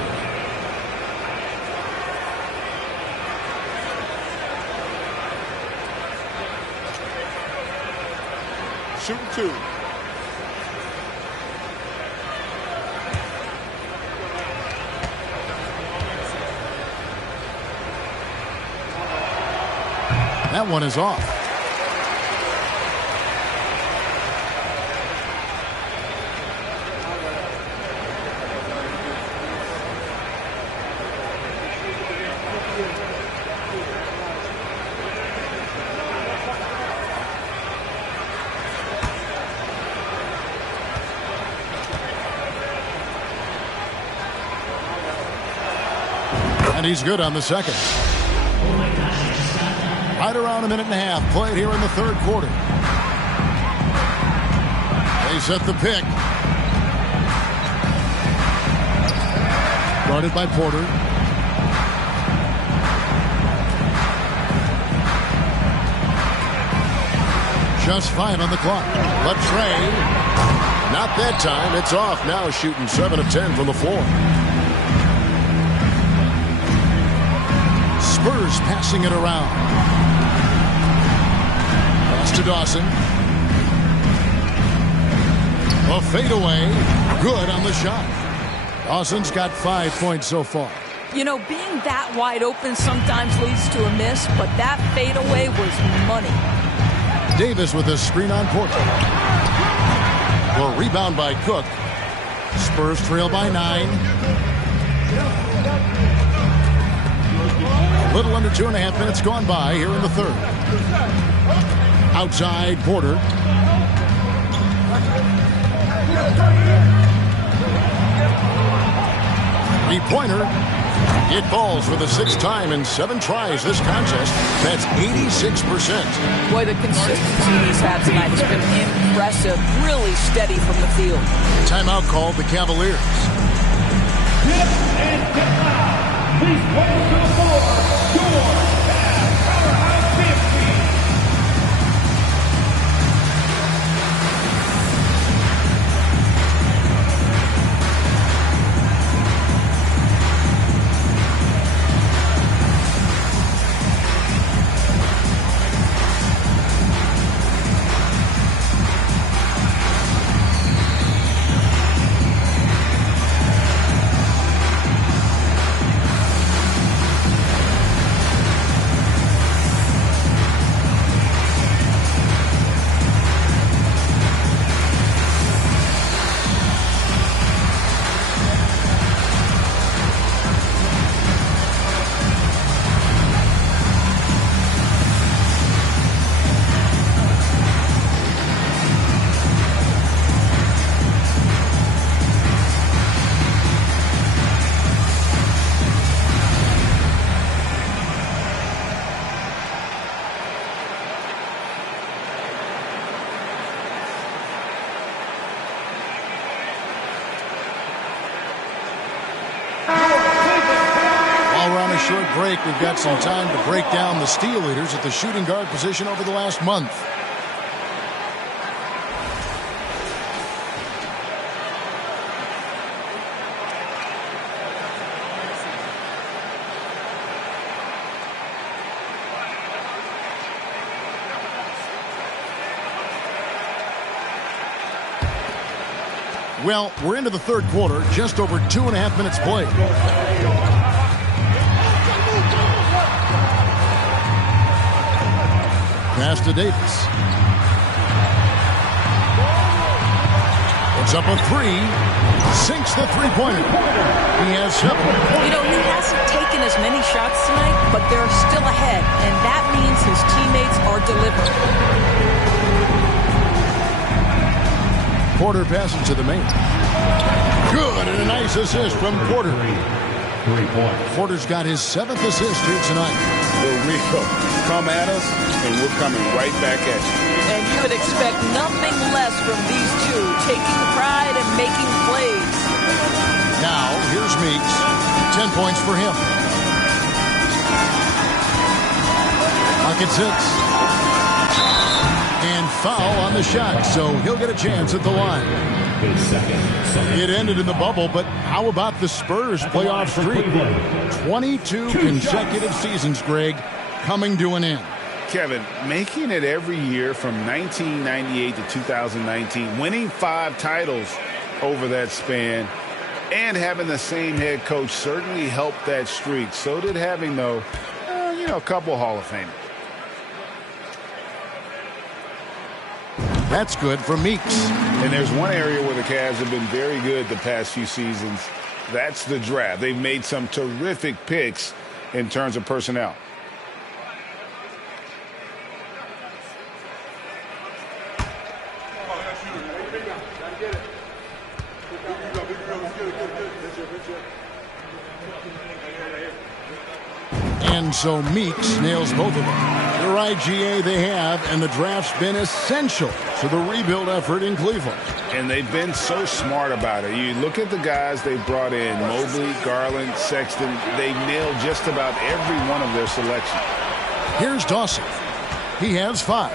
Shooting 2. That one is off. And he's good on the second. Right around a minute and a half played here in the third quarter. They set the pick. Guarded by Porter. Just 5 on the clock. Latrey. Not that time. It's off now, shooting 7 of 10 from the floor. Spurs passing it around. Pass to Dawson. A fadeaway. Good on the shot. Dawson's got 5 points so far. You know, being that wide open sometimes leads to a miss, but that fadeaway was money. Davis with a screen on Porter. Well, rebound by Cook. Spurs trail by 9. A little under 2.5 minutes gone by here in the third. Outside Porter. Three-pointer. It falls for the 6th time in 7 tries this contest. That's 86%. Boy, the consistency he's had tonight has been impressive. Really steady from the field. Timeout called the Cavaliers. Please welcome to the floor, your powerhouse team. Short break. We've got some time to break down the steal leaders at the shooting guard position over the last month. Well, we're into the third quarter, just over 2.5 minutes played. Pass to Davis. It's up a 3. Sinks the three-pointer. He has 7. You know, he hasn't taken as many shots tonight, but they're still ahead, and that means his teammates are delivering. Porter passes to the main. Good, and a nice assist from Porter. 3 points. Porter's got his 7th assist here tonight. Rico, come at us, and we're coming right back at you. And you would expect nothing less from these two, taking pride and making plays. Now, here's Meeks. 10 points for him. Pocket 6. And foul on the shot, so he'll get a chance at the line. It ended in the bubble, but how about the Spurs playoff streak? 22 consecutive seasons, Greg, coming to an end. Kevin, making it every year from 1998 to 2019, winning 5 titles over that span, and having the same head coach certainly helped that streak. So did having, though, a couple Hall of Famers. That's good for Meeks. And there's one area where the Cavs have been very good the past few seasons. That's the draft. They've made some terrific picks in terms of personnel. And so Meeks nails both of them. You're right, GA, they have, and the draft's been essential to the rebuild effort in Cleveland. And they've been so smart about it. You look at the guys they brought in, Mobley, Garland, Sexton, they nailed just about every one of their selections. Here's Dawson. He has 5.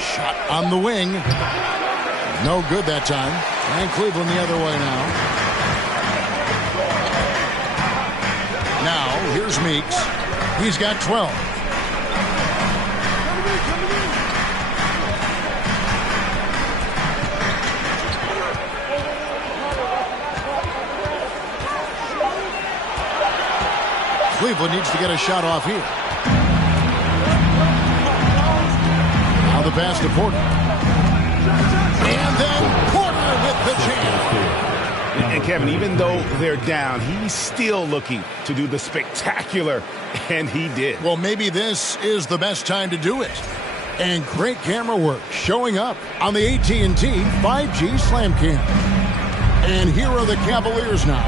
Shot on the wing. No good that time. And Cleveland the other way now. Now, here's Meeks. He's got 12. Cleveland needs to get a shot off here. Now the pass to Porter. And then Porter with the jam. And Kevin, even though they're down, he's still looking to do the spectacular, and he did. Well, maybe this is the best time to do it. And great camera work showing up on the AT&T 5G Slam Cam. And here are the Cavaliers now,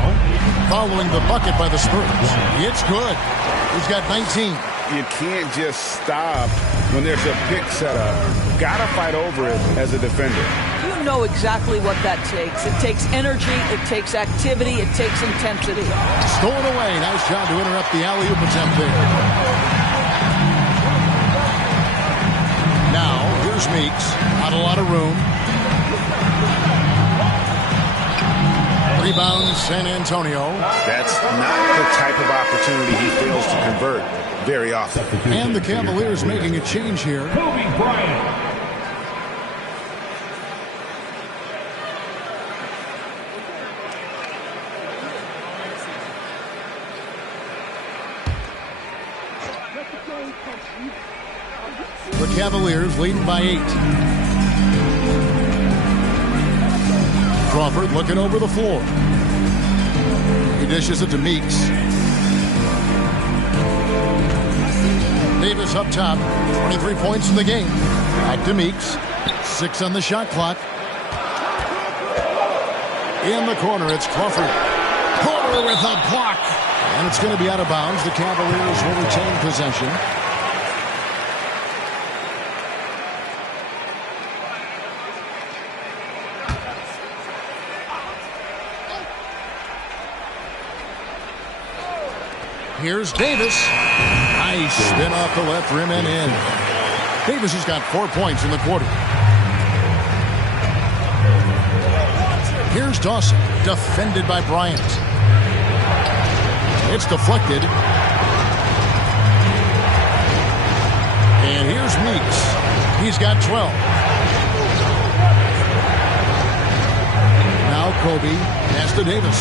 following the bucket by the Spurs. It's good. He's got 19. You can't just stop when there's a pick set up. Got to fight over it as a defender. You know exactly what that takes. It takes energy, it takes activity, it takes intensity. Stolen away. Nice job to interrupt the alley-oop attempt there. Now, here's Meeks. Not a lot of room. Rebound, San Antonio. That's not the type of opportunity he fails to convert very often. And the Cavaliers making a change here. Kobe Bryant. The Cavaliers leading by 8. Crawford looking over the floor. He dishes it to Meeks. Davis up top. 23 points in the game. Back to Meeks. 6 on the shot clock. In the corner, it's Crawford. Porter with a block. And it's going to be out of bounds. The Cavaliers will retain possession. Here's Davis. Nice spin off the left rim and in. Davis has got 4 points in the quarter. Here's Dawson, defended by Bryant. It's deflected. And here's Meeks. He's got 12. Now Kobe, pass to Davis.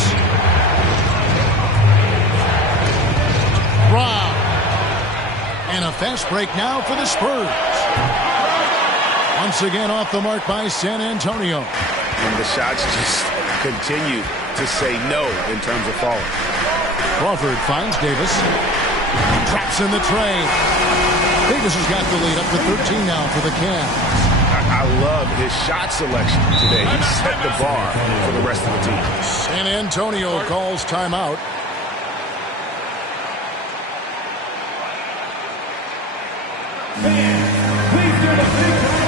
Brown. And a fast break now for the Spurs. Once again off the mark by San Antonio. And the shots just continue to say no in terms of falling. Crawford finds Davis. Traps in the tray. Davis has got the lead up to 13 now for the Cavs. I love his shot selection today. He set the bar for the rest of the team. San Antonio calls timeout. Fans, please give a big round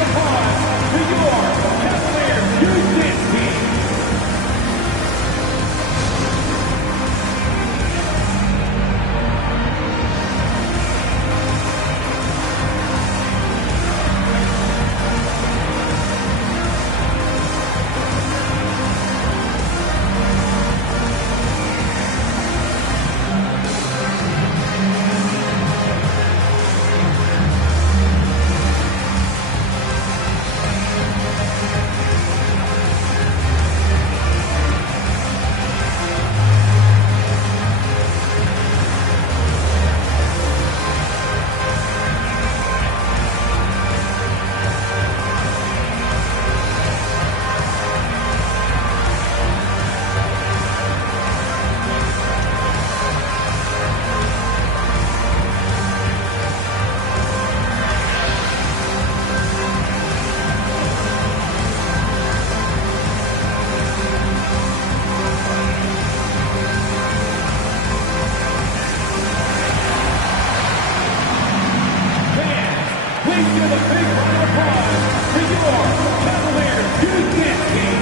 of applause to your Cavaliers youth team.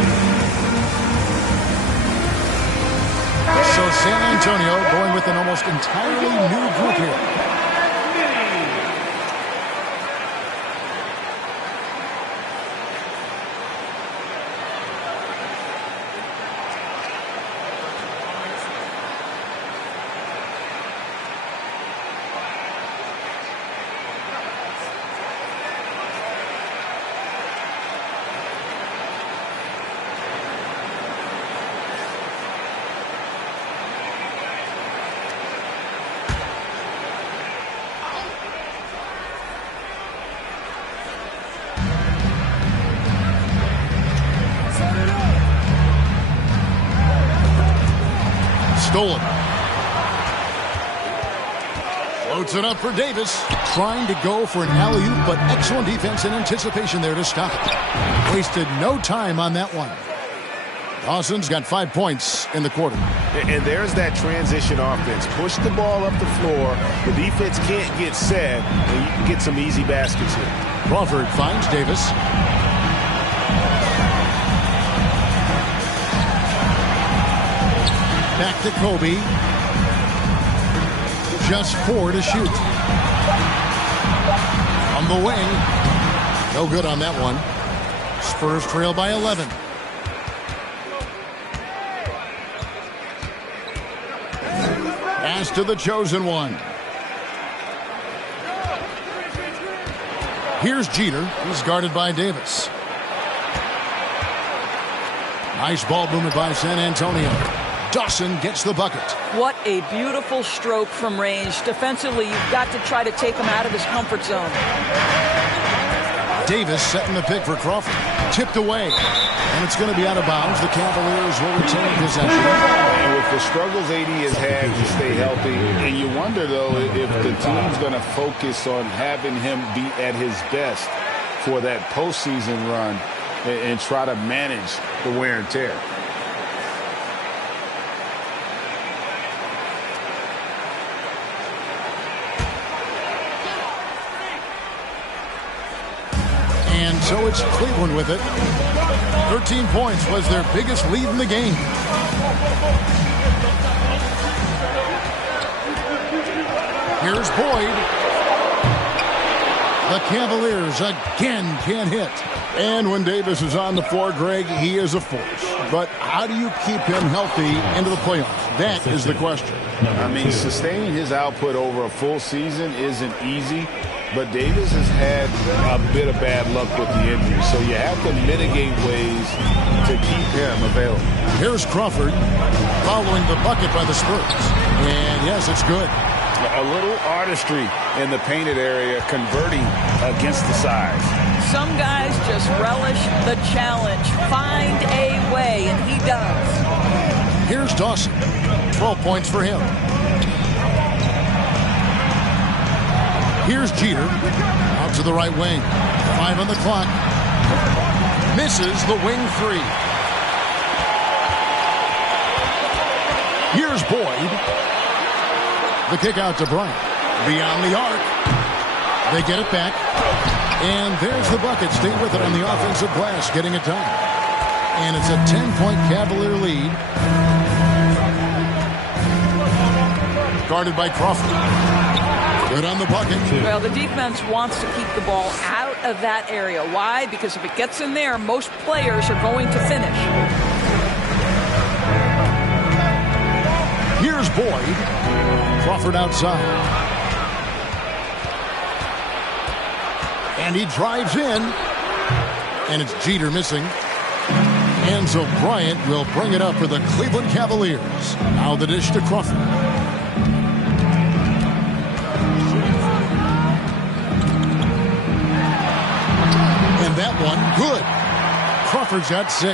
San Antonio going with an almost entirely new group here. stolen. Floats it up for Davis. Trying to go for an alley-oop, but excellent defense and anticipation there to stop it. Wasted no time on that one. Dawson's got 5 points in the quarter. And there's that transition offense. Push the ball up the floor. The defense can't get set, and you can get some easy baskets here. Crawford finds Davis. Back to Kobe. Just 4 to shoot. On the wing. No good on that one. Spurs trail by 11. Pass to the chosen one. Here's Jeter. He's guarded by Davis. Nice ball movement by San Antonio. Dawson gets the bucket. What a beautiful stroke from range. Defensively, you've got to try to take him out of his comfort zone. Davis setting the pick for Crawford. Tipped away. And it's going to be out of bounds. The Cavaliers will retain possession. And with the struggles AD has had to stay healthy, and you wonder, though, if the team's going to focus on having him be at his best for that postseason run and try to manage the wear and tear. And so it's Cleveland with it. 13 points was their biggest lead in the game. Here's Boyd. The Cavaliers again can't hit. And when Davis is on the floor, Greg, he is a force. But how do you keep him healthy into the playoffs? That is the question. I mean, sustaining his output over a full season isn't easy. But Davis has had a bit of bad luck with the injury, so you have to mitigate ways to keep him available. Here's Crawford following the bucket by the Spurs. And yes, it's good. A little artistry in the painted area, converting against the size. Some guys just relish the challenge. Find a way, and he does. Here's Dawson. 12 points for him. Here's Jeter. Out to the right wing. 5 on the clock. Misses the wing 3. Here's Boyd. The kick out to Bryant. Beyond the arc. They get it back. And there's the bucket. Stay with it on the offensive glass. Getting it done. And it's a 10-point Cavalier lead. Guarded by Crawford. Good on the bucket. Well, the defense wants to keep the ball out of that area. Why? Because if it gets in there, most players are going to finish. Here's Boyd. Crawford outside. And he drives in. And it's Jeter missing. And so Bryant will bring it up for the Cleveland Cavaliers. Now the dish to Crawford. That one, good. Crawford's got 6.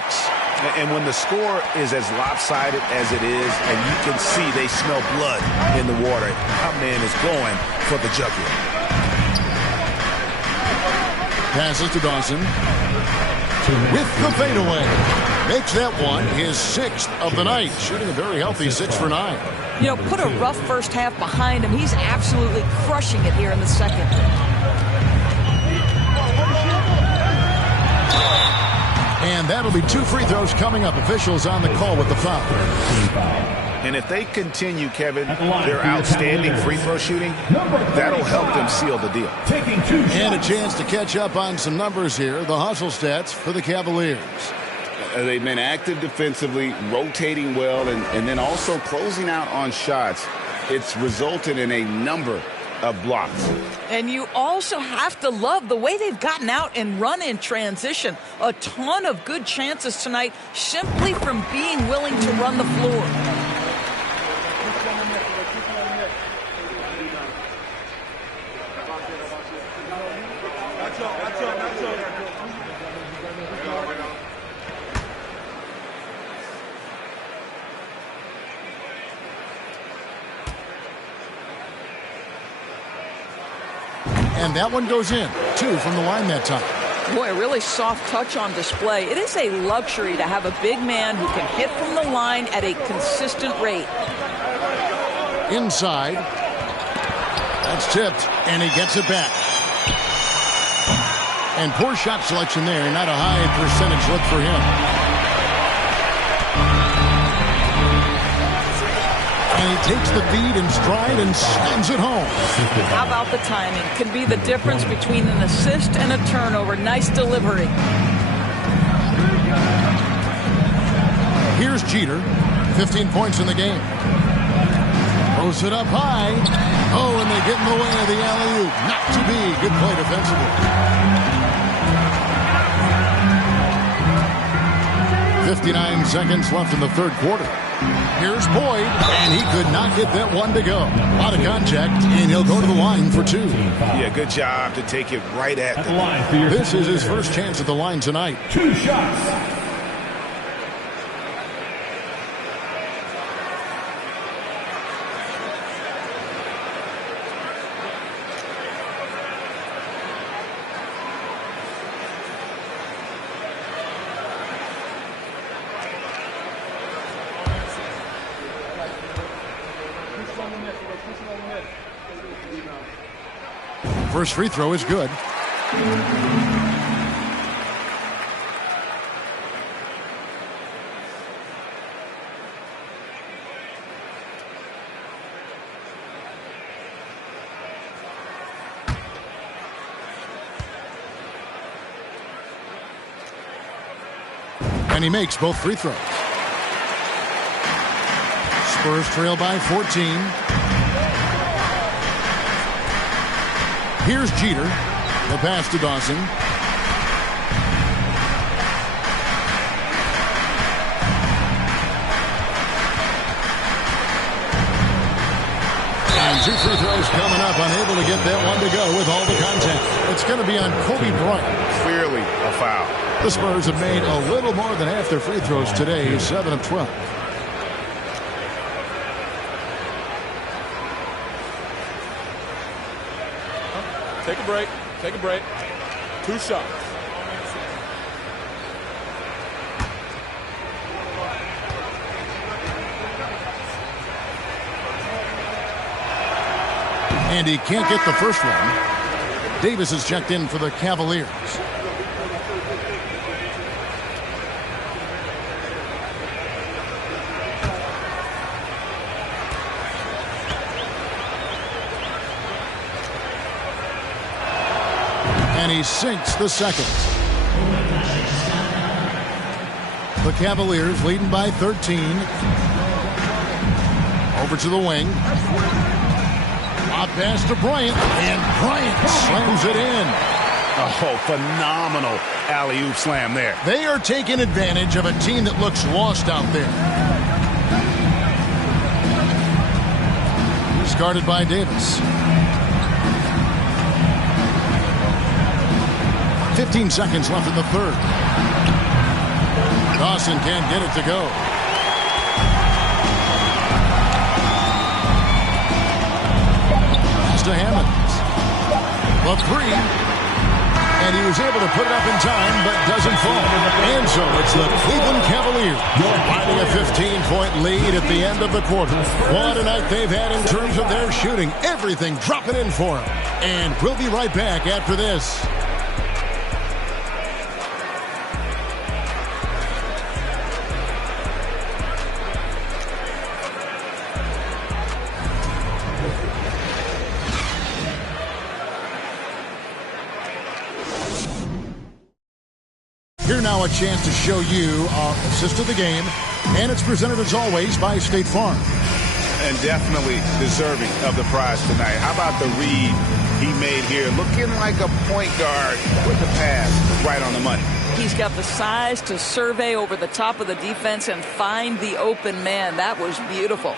And when the score is as lopsided as it is, and you can see they smell blood in the water, our man is going for the jugular. Passes to Dawson. With the fadeaway. Makes that one his 6th of the night. Shooting a very healthy 6 for 9. You know, put a rough first half behind him. He's absolutely crushing it here in the second. And that'll be 2 free throws coming up. Officials on the call with the foul. And if they continue, Kevin, their outstanding free throw shooting, that'll help them seal the deal. And a chance to catch up on some numbers here. The hustle stats for the Cavaliers. They've been active defensively, rotating well, and then also closing out on shots. It's resulted in a number of blocks. And you also have to love the way they've gotten out and run in transition. A ton of good chances tonight simply from being willing to run the floor. And that one goes in. 2 from the line that time. Boy, a really soft touch on display. It is a luxury to have a big man who can hit from the line at a consistent rate. Inside. That's tipped, and he gets it back. And poor shot selection there. Not a high percentage look for him. And he takes the feed in stride and slams it home. How about the timing? Could be the difference between an assist and a turnover. Nice delivery. Here's Jeter. 15 points in the game. Throws it up high. Oh, and they get in the way of the alley-oop. Not to be. Good play defensively. 59 seconds left in the third quarter. Here's Boyd, and he could not get that one to go. A lot of contact, and he'll go to the line for 2. Yeah, good job to take it right at the line for your This is his first chance at the line tonight. 2 shots. First free throw is good. And he makes both free throws. Spurs trail by 14. Here's Jeter. The pass to Dawson. And 2 free throws coming up. Unable to get that one to go with all the contact. It's going to be on Kobe Bryant. Clearly a foul. The Spurs have made a little more than half their free throws today. 7 of 12. Take a break. Take a break. 2 shots. And he can't get the first one. Davis is checked in for the Cavaliers. And he sinks the second. The Cavaliers leading by 13. Over to the wing. A pass to Bryant, and Bryant slams it in. Oh, phenomenal alley-oop slam there. They are taking advantage of a team that looks lost out there. He's guarded by Davis. 15 seconds left in the third. Dawson can't get it to go. To Hammonds. The 3. And he was able to put it up in time, but doesn't fall. And so it's the Cleveland Cavaliers finding a 15-point lead at the end of the quarter. What a night they've had in terms of their shooting. Everything dropping in for them. And we'll be right back after this. Here now a chance to show you our assist of the game, and it's presented as always by State Farm. And definitely deserving of the prize tonight. How about the read he made here? Looking like a point guard with the pass right on the money. He's got the size to survey over the top of the defense and find the open man. That was beautiful.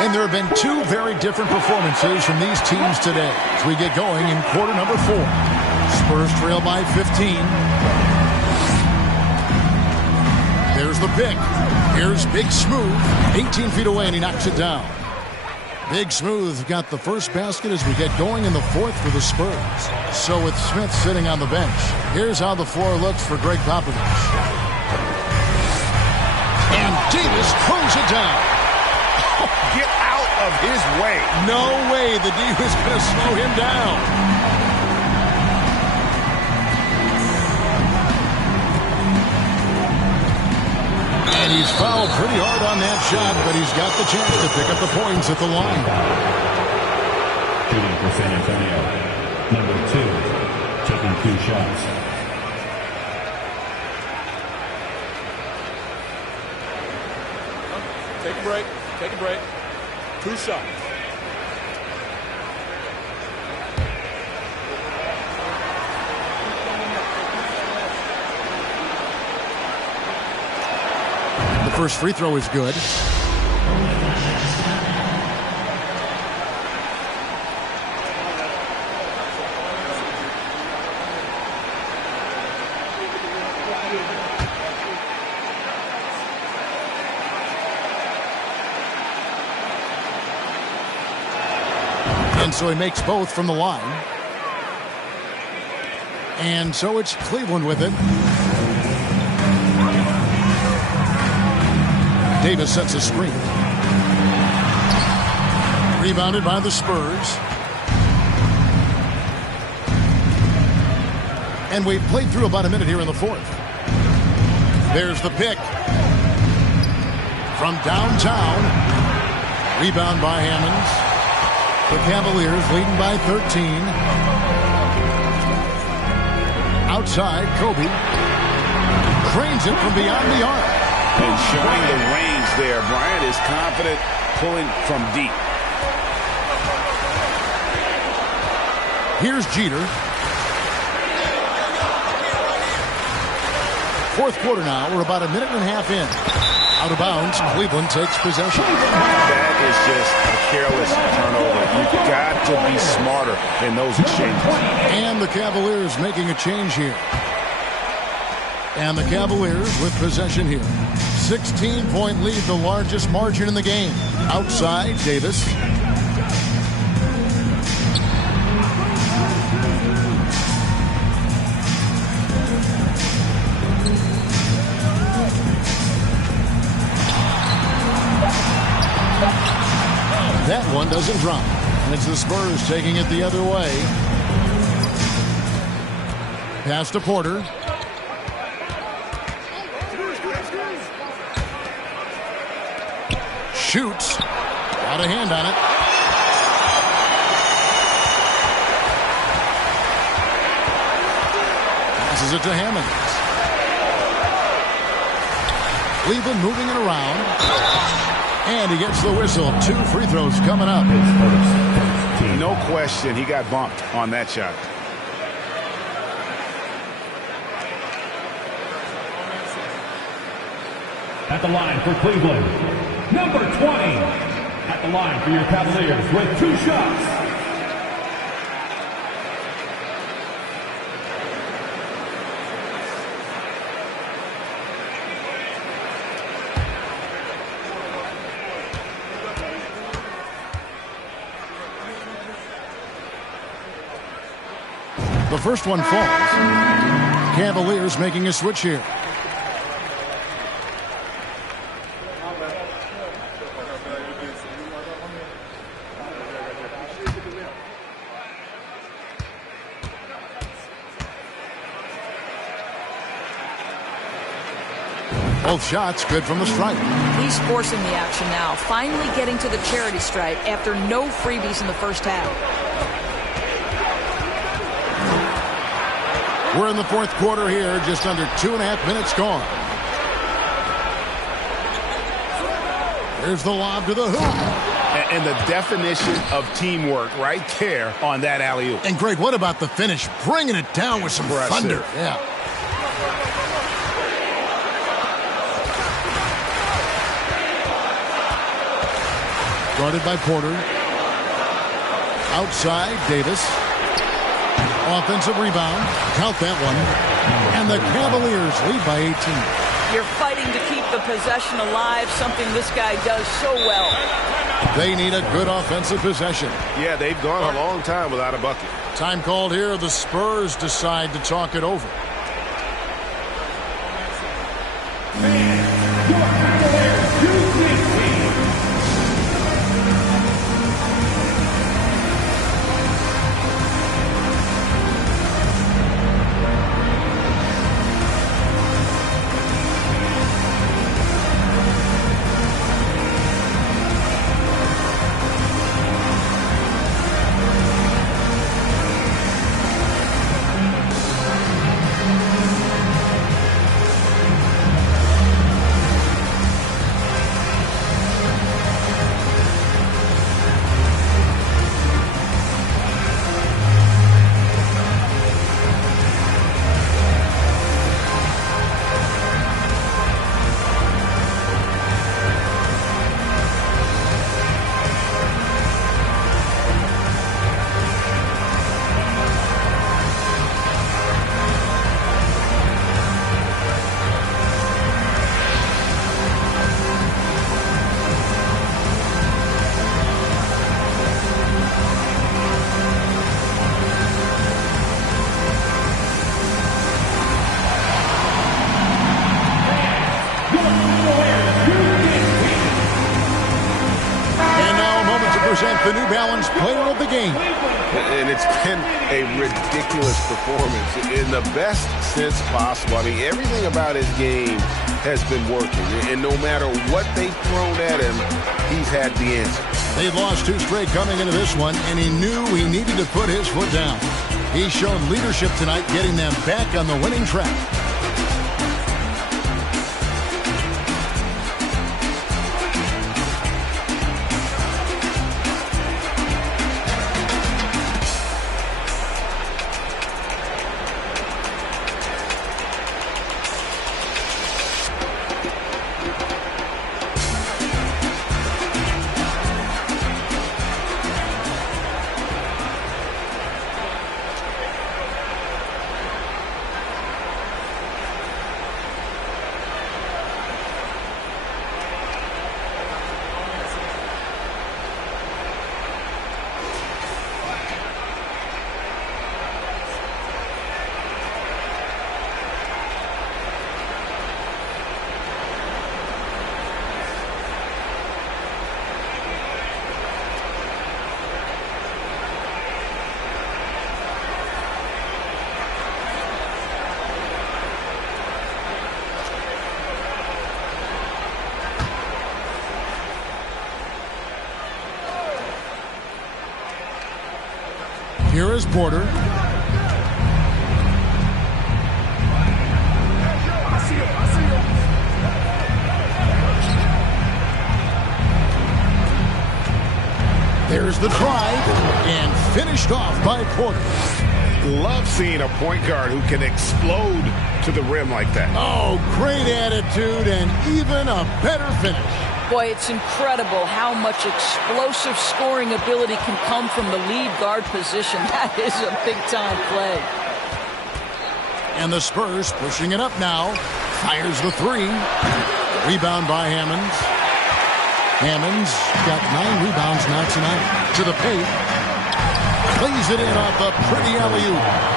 And there have been 2 very different performances from these teams today as we get going in quarter number 4. Spurs trail by 15. There's the pick. Here's Big Smooth. 18 feet away, and he knocks it down. Big Smooth got the first basket as we get going in the fourth for the Spurs. So with Smith sitting on the bench, here's how the floor looks for Greg Popovich. And Davis throws it down. Get out of his way. No way the D was going to slow him down. And he's fouled pretty hard on that shot, but he's got the chance to pick up the points at the line. Shooting for San Antonio. Number 2, taking 2 shots. Take a break. Take a break. 2 shots. The first free throw is good. And so he makes both from the line. And so it's Cleveland with it. Davis sets a screen. Rebounded by the Spurs. And we've played through about a minute here in the fourth. There's the pick. From downtown. Rebound by Hammonds. The Cavaliers leading by 13. Outside, Kobe. Cranes it from beyond the arc. And showing the range there. Bryant is confident pulling from deep. Here's Jeter. Fourth quarter now. We're about a minute and a half in. Out of bounds. Cleveland takes possession. That is just a careless turnover. You've got to be smarter in those exchanges. And the Cavaliers making a change here. And the Cavaliers with possession here. 16-point lead, the largest margin in the game. Outside, Davis. That one doesn't drop. And it's the Spurs taking it the other way. Pass to Porter. Shoots. Got a hand on it. Passes it to Hammonds. Cleveland moving it around. And he gets the whistle. 2 free throws coming up. No question, he got bumped on that shot. At the line for Cleveland, number 20. At the line for your Cavaliers with 2 shots. The first one falls. Cavaliers making a switch here. Both shots good from the stripe. He's forcing the action now, finally getting to the charity stripe after no freebies in the first half. We're in the fourth quarter here, just under 2.5 minutes gone. Here's the lob to the hoop. And the definition of teamwork right there on that alley-oop. And Greg, what about the finish? Bringing it down with some thunder. Yeah. Guarded by Porter. Outside, Davis. Offensive rebound. Count that one. And the Cavaliers lead by 18. You're fighting fighting to keep the possession alive, something this guy does so well. They need a good offensive possession. Yeah, they've gone a long time without a bucket. Time called here. The Spurs decide to talk it over. The New Balance player of the game. And it's been a ridiculous performance in the best sense possible. I mean, everything about his game has been working. And no matter what they've thrown at him, he's had the answer. They lost 2 straight coming into this one, and he knew he needed to put his foot down. He's shown leadership tonight, getting them back on the winning track. Here is Porter. There's the try, and finished off by Porter. Love seeing a point guard who can explode to the rim like that. Oh, great attitude and even a better finish. Boy, it's incredible how much explosive scoring ability can come from the lead guard position. That is a big-time play. And the Spurs pushing it up now. Fires the 3. Rebound by Hammonds. Hammonds got 9 rebounds now tonight. To the paint. Plays it in off a pretty alley-oop.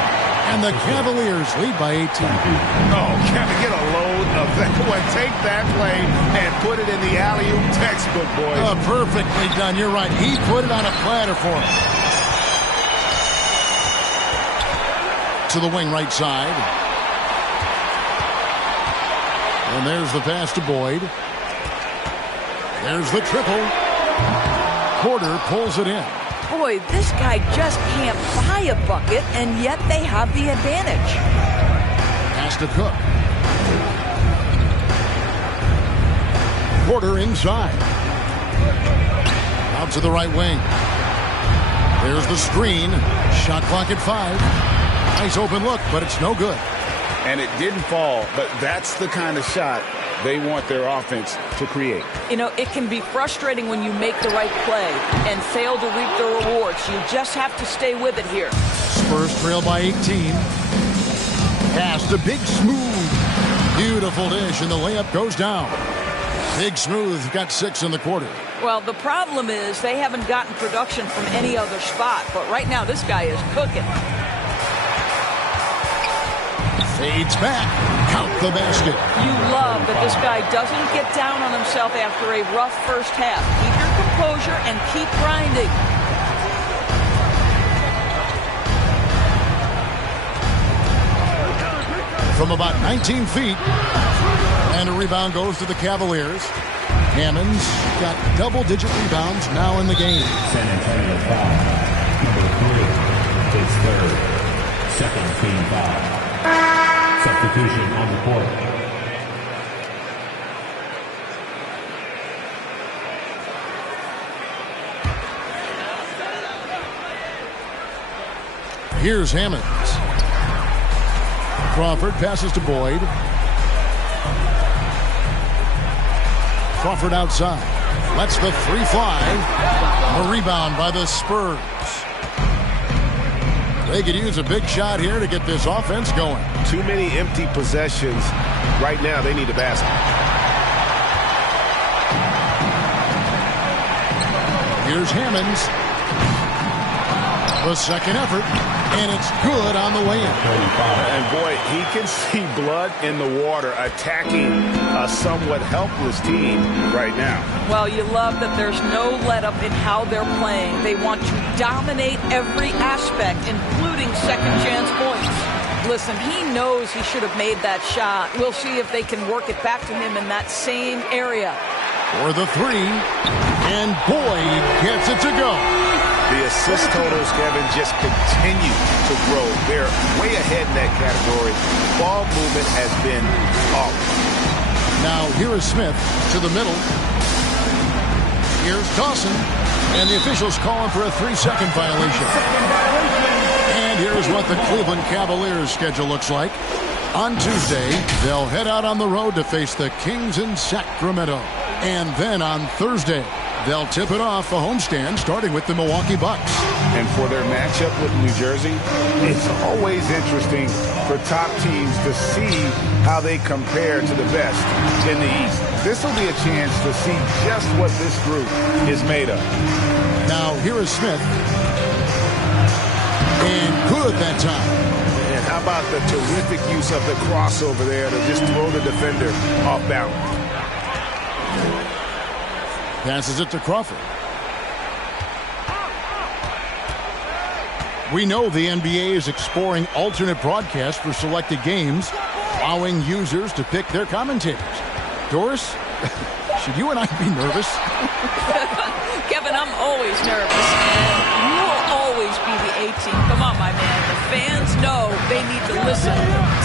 And the Cavaliers lead by 18. Oh, can we get a load of that one? Take that play and put it in the alley-oop textbook, boys. Perfectly done. You're right. He put it on a platter for him. To the wing right side. And there's the pass to Boyd. There's the triple. Porter pulls it in. Boy, this guy just can't buy a bucket, and yet they have the advantage. Pass to Cook. Porter inside. Out to the right wing. There's the screen. Shot clock at 5. Nice open look, but it's no good. And it didn't fall, but that's the kind of shot they want their offense to create. You know, it can be frustrating when you make the right play and fail to reap the rewards. You just have to stay with it here. Spurs trail by 18. Pass to Big Smooth. Beautiful dish, and the layup goes down. Big Smooth got 6 in the quarter. Well, the problem is they haven't gotten production from any other spot, but right now this guy is cooking. Fades back, count the basket. You love that this guy doesn't get down on himself after a rough first half. Keep your composure and keep grinding. From about 19 feet, and a rebound goes to the Cavaliers. Hammond's got double-digit rebounds now in the game. San Antonio foul. Number 3, his third. Second team foul. Substitution on the court. Here's Hammonds. Crawford passes to Boyd. Crawford outside. Lets the 3 fly. A rebound by the Spurs. They could use a big shot here to get this offense going. Too many empty possessions. Right now, they need a basket. Here's Hammonds. The second effort, and it's good on the way in. And boy, he can see blood in the water attacking a somewhat helpless team right now. Well, you love that there's no let-up in how they're playing. They want to dominate every aspect, including second-chance points. Listen, he knows he should have made that shot. We'll see if they can work it back to him in that same area. For the 3, and Boyd gets it to go. The assist totals, Kevin, just continue to grow. They're way ahead in that category. Ball movement has been off. Now here is Smith to the middle. Here's Dawson, and the officials calling for a 3-second violation. And here's what the Cleveland Cavaliers schedule looks like. On Tuesday, they'll head out on the road to face the Kings in Sacramento. And then on Thursday, they'll tip it off a homestand, starting with the Milwaukee Bucks. And for their matchup with New Jersey, it's always interesting for top teams to see how they compare to the best in the East. This will be a chance to see just what this group is made of. Now, here is Smith. And good that time. And how about the terrific use of the crossover there to just throw the defender off balance. Passes it to Crawford. We know the NBA is exploring alternate broadcasts for selected games, allowing users to pick their commentators. Doris, should you and I be nervous? Kevin, I'm always nervous, and you will always be the A-team. Come on, my man. The fans know they need to listen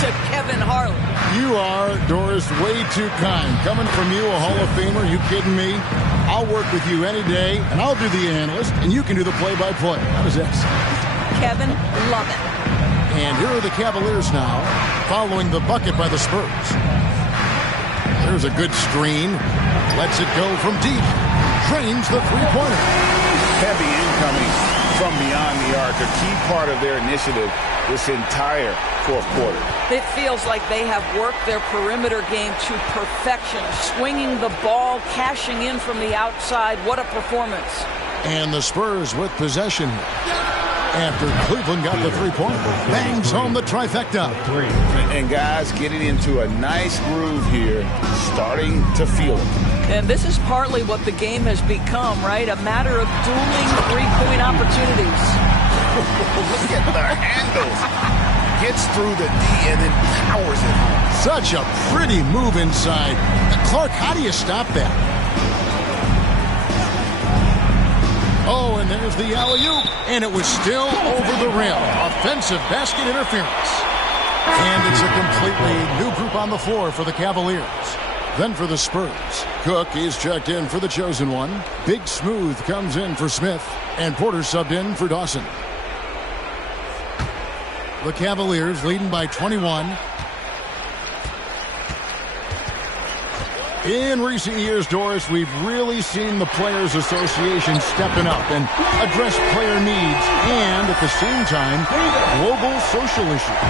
to Kevin Harlan. You are, Doris, way too kind. Coming from you, a Hall of Famer, you kidding me? I'll work with you any day, and I'll do the analyst, and you can do the play-by-play. How does that sound? Kevin, love it. And here are the Cavaliers now, following the bucket by the Spurs. There's a good screen. Lets it go from deep. Drains the three-pointer. Heavy incoming from beyond the arc, a key part of their initiative this entire fourth quarter. It feels like they have worked their perimeter game to perfection, swinging the ball, cashing in from the outside. What a performance. And the Spurs with possession. After Cleveland got the three-pointer, bangs home the trifecta. And guys getting into a nice groove here, starting to feel it. And this is partly what the game has become, right? A matter of dueling three-point opportunities. Look at the handles. Gets through the D and then powers it home. Such a pretty move inside. Clark, how do you stop that? Oh, and there's the alley-oop, and it was still over the rim. Offensive basket interference. And it's a completely new group on the floor for the Cavaliers. Then for the Spurs, Cook is checked in for the chosen one. Big Smooth comes in for Smith, and Porter subbed in for Dawson. The Cavaliers leading by 21. In recent years, Doris, we've really seen the Players Association stepping up and address player needs and, at the same time, global social issues.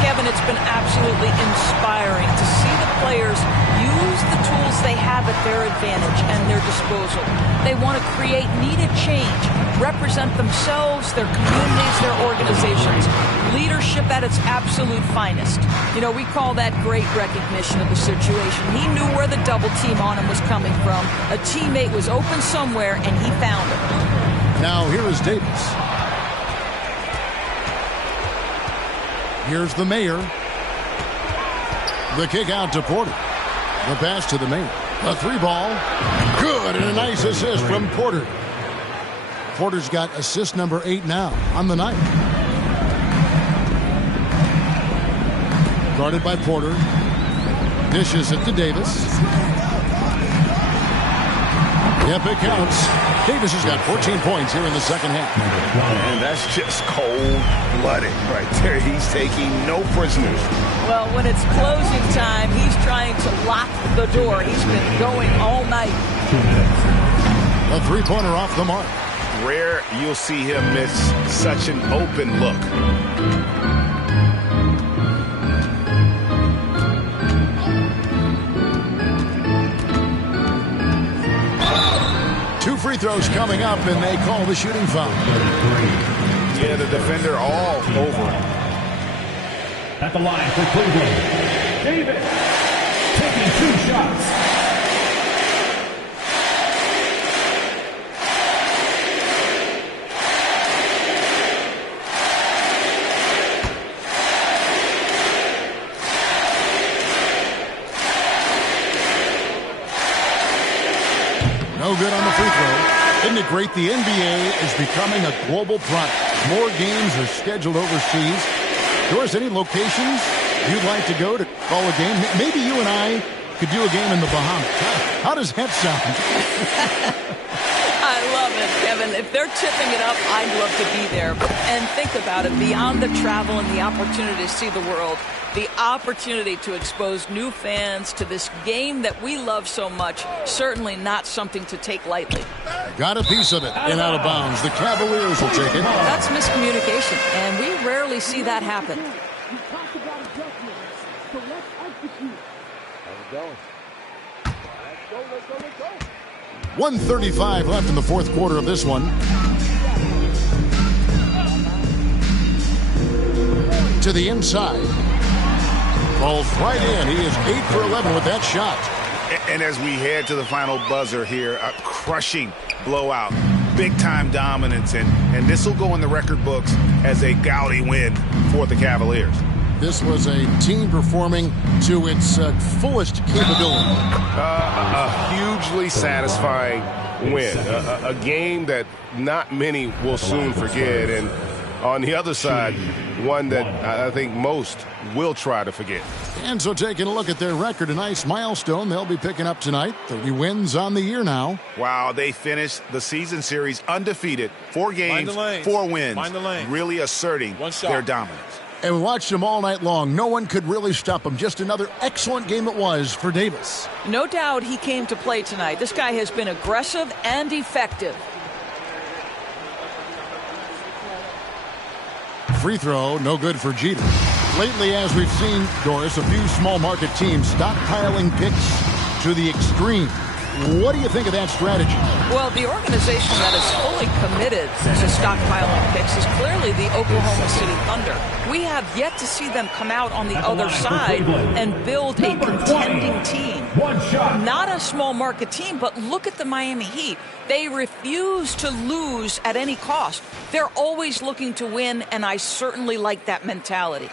Kevin, it's been absolutely inspiring to see the players use the tools they have at their advantage and their disposal. They want to create needed change, represent themselves, their communities, their organizations. Leadership at its absolute finest. You know, we call that great recognition of the situation. He knew where the double team on him was coming from. A teammate was open somewhere, and he found it. Now here is Davis. Here's the Mayor. The kick out to Porter. The pass to the Mayor. A 3-ball. Good, and a nice assist from Porter. Porter's got assist number 8 now on the night. Guarded by Porter. Dishes it to Davis. Yep, it counts. Davis has got 14 points here in the second half. And that's just cold-blooded right there. He's taking no prisoners. Well, when it's closing time, he's trying to lock the door. He's been going all night. A 3-pointer off the mark. Rare you'll see him miss such an open look. Two free throws coming up, and they call the shooting foul. Yeah, the defender all over him. At the line for Cleveland, Davis taking 2 shots. No good on the free throw. Isn't it great? The NBA is becoming a global product. More games are scheduled overseas. Doris, any locations you'd like to go to call a game? Maybe you and I could do a game in the Bahamas. How does that sound? I love it, Kevin. If they're tipping it up, I'd love to be there. And think about it. Beyond the travel and the opportunity to see the world, the opportunity to expose new fans to this game that we love so much, certainly not something to take lightly. Got a piece of it and out of bounds. The Cavaliers will take it. That's miscommunication, and we rarely see that happen. 1:35 left in the fourth quarter of this one. To the inside. Falls right in. He is 8 for 11 with that shot. And as we head to the final buzzer here, a crushing blowout, big-time dominance, and this will go in the record books as a gaudy win for the Cavaliers. This was a team performing to its fullest capability. A hugely satisfying win. A game that not many will soon forget. And on the other side, one that I think most will try to forget. And so taking a look at their record, a nice milestone they'll be picking up tonight. 30 wins on the year now. Wow, they finished the season series undefeated. 4 games, 4 wins, really asserting their dominance. And we watched them all night long. No one could really stop them. Just another excellent game it was for Davis. No doubt he came to play tonight. This guy has been aggressive and effective. Free throw, no good for Jeter. Lately, as we've seen, Doris, a few small market teams stockpiling picks to the extreme. What do you think of that strategy? Well, the organization that is fully committed to stockpiling picks is clearly the Oklahoma City Thunder. We have yet to see them come out on the other side and build a contending team. Not a small market team, but look at the Miami Heat. They refuse to lose at any cost. They're always looking to win, and I certainly like that mentality.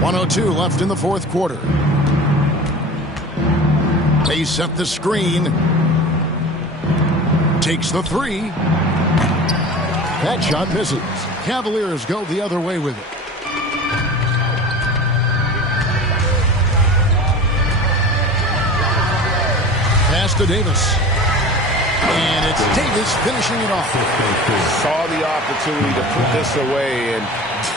.102 left in the fourth quarter. They set the screen. Takes the 3. That shot misses. Cavaliers go the other way with it. Pass to Davis. And it's Davis finishing it off. Saw the opportunity to put this away and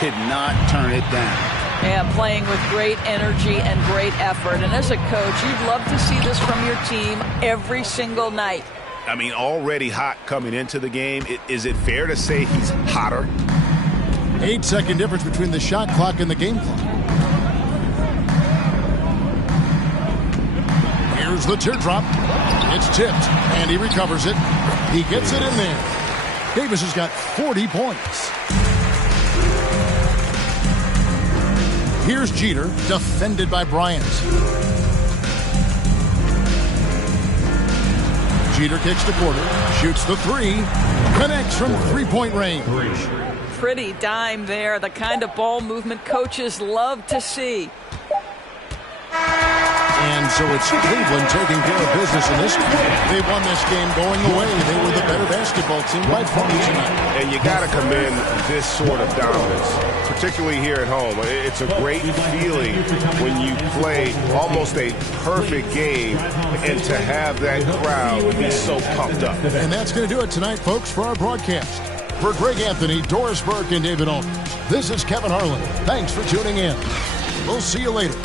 did not turn it down. Yeah, playing with great energy and great effort. And as a coach, you'd love to see this from your team every single night. I mean, already hot coming into the game. Is it fair to say he's hotter? 8-second difference between the shot clock and the game clock. Here's the teardrop. It's tipped, and he recovers it. He gets it in there. Davis has got 40 points. Here's Jeter, defended by Bryant. Jeter kicks the quarter, shoots the three, connects from three-point range. Pretty dime there, the kind of ball movement coaches love to see. And so it's Cleveland taking care of business in this one. They won this game going away. They were the better basketball team by far tonight. And you got to commend this sort of dominance, particularly here at home. It's a great feeling when you play almost a perfect game and to have that crowd be so pumped up. And that's going to do it tonight, folks, for our broadcast. For Greg Anthony, Doris Burke, and David Aldridge, this is Kevin Harlan. Thanks for tuning in. We'll see you later.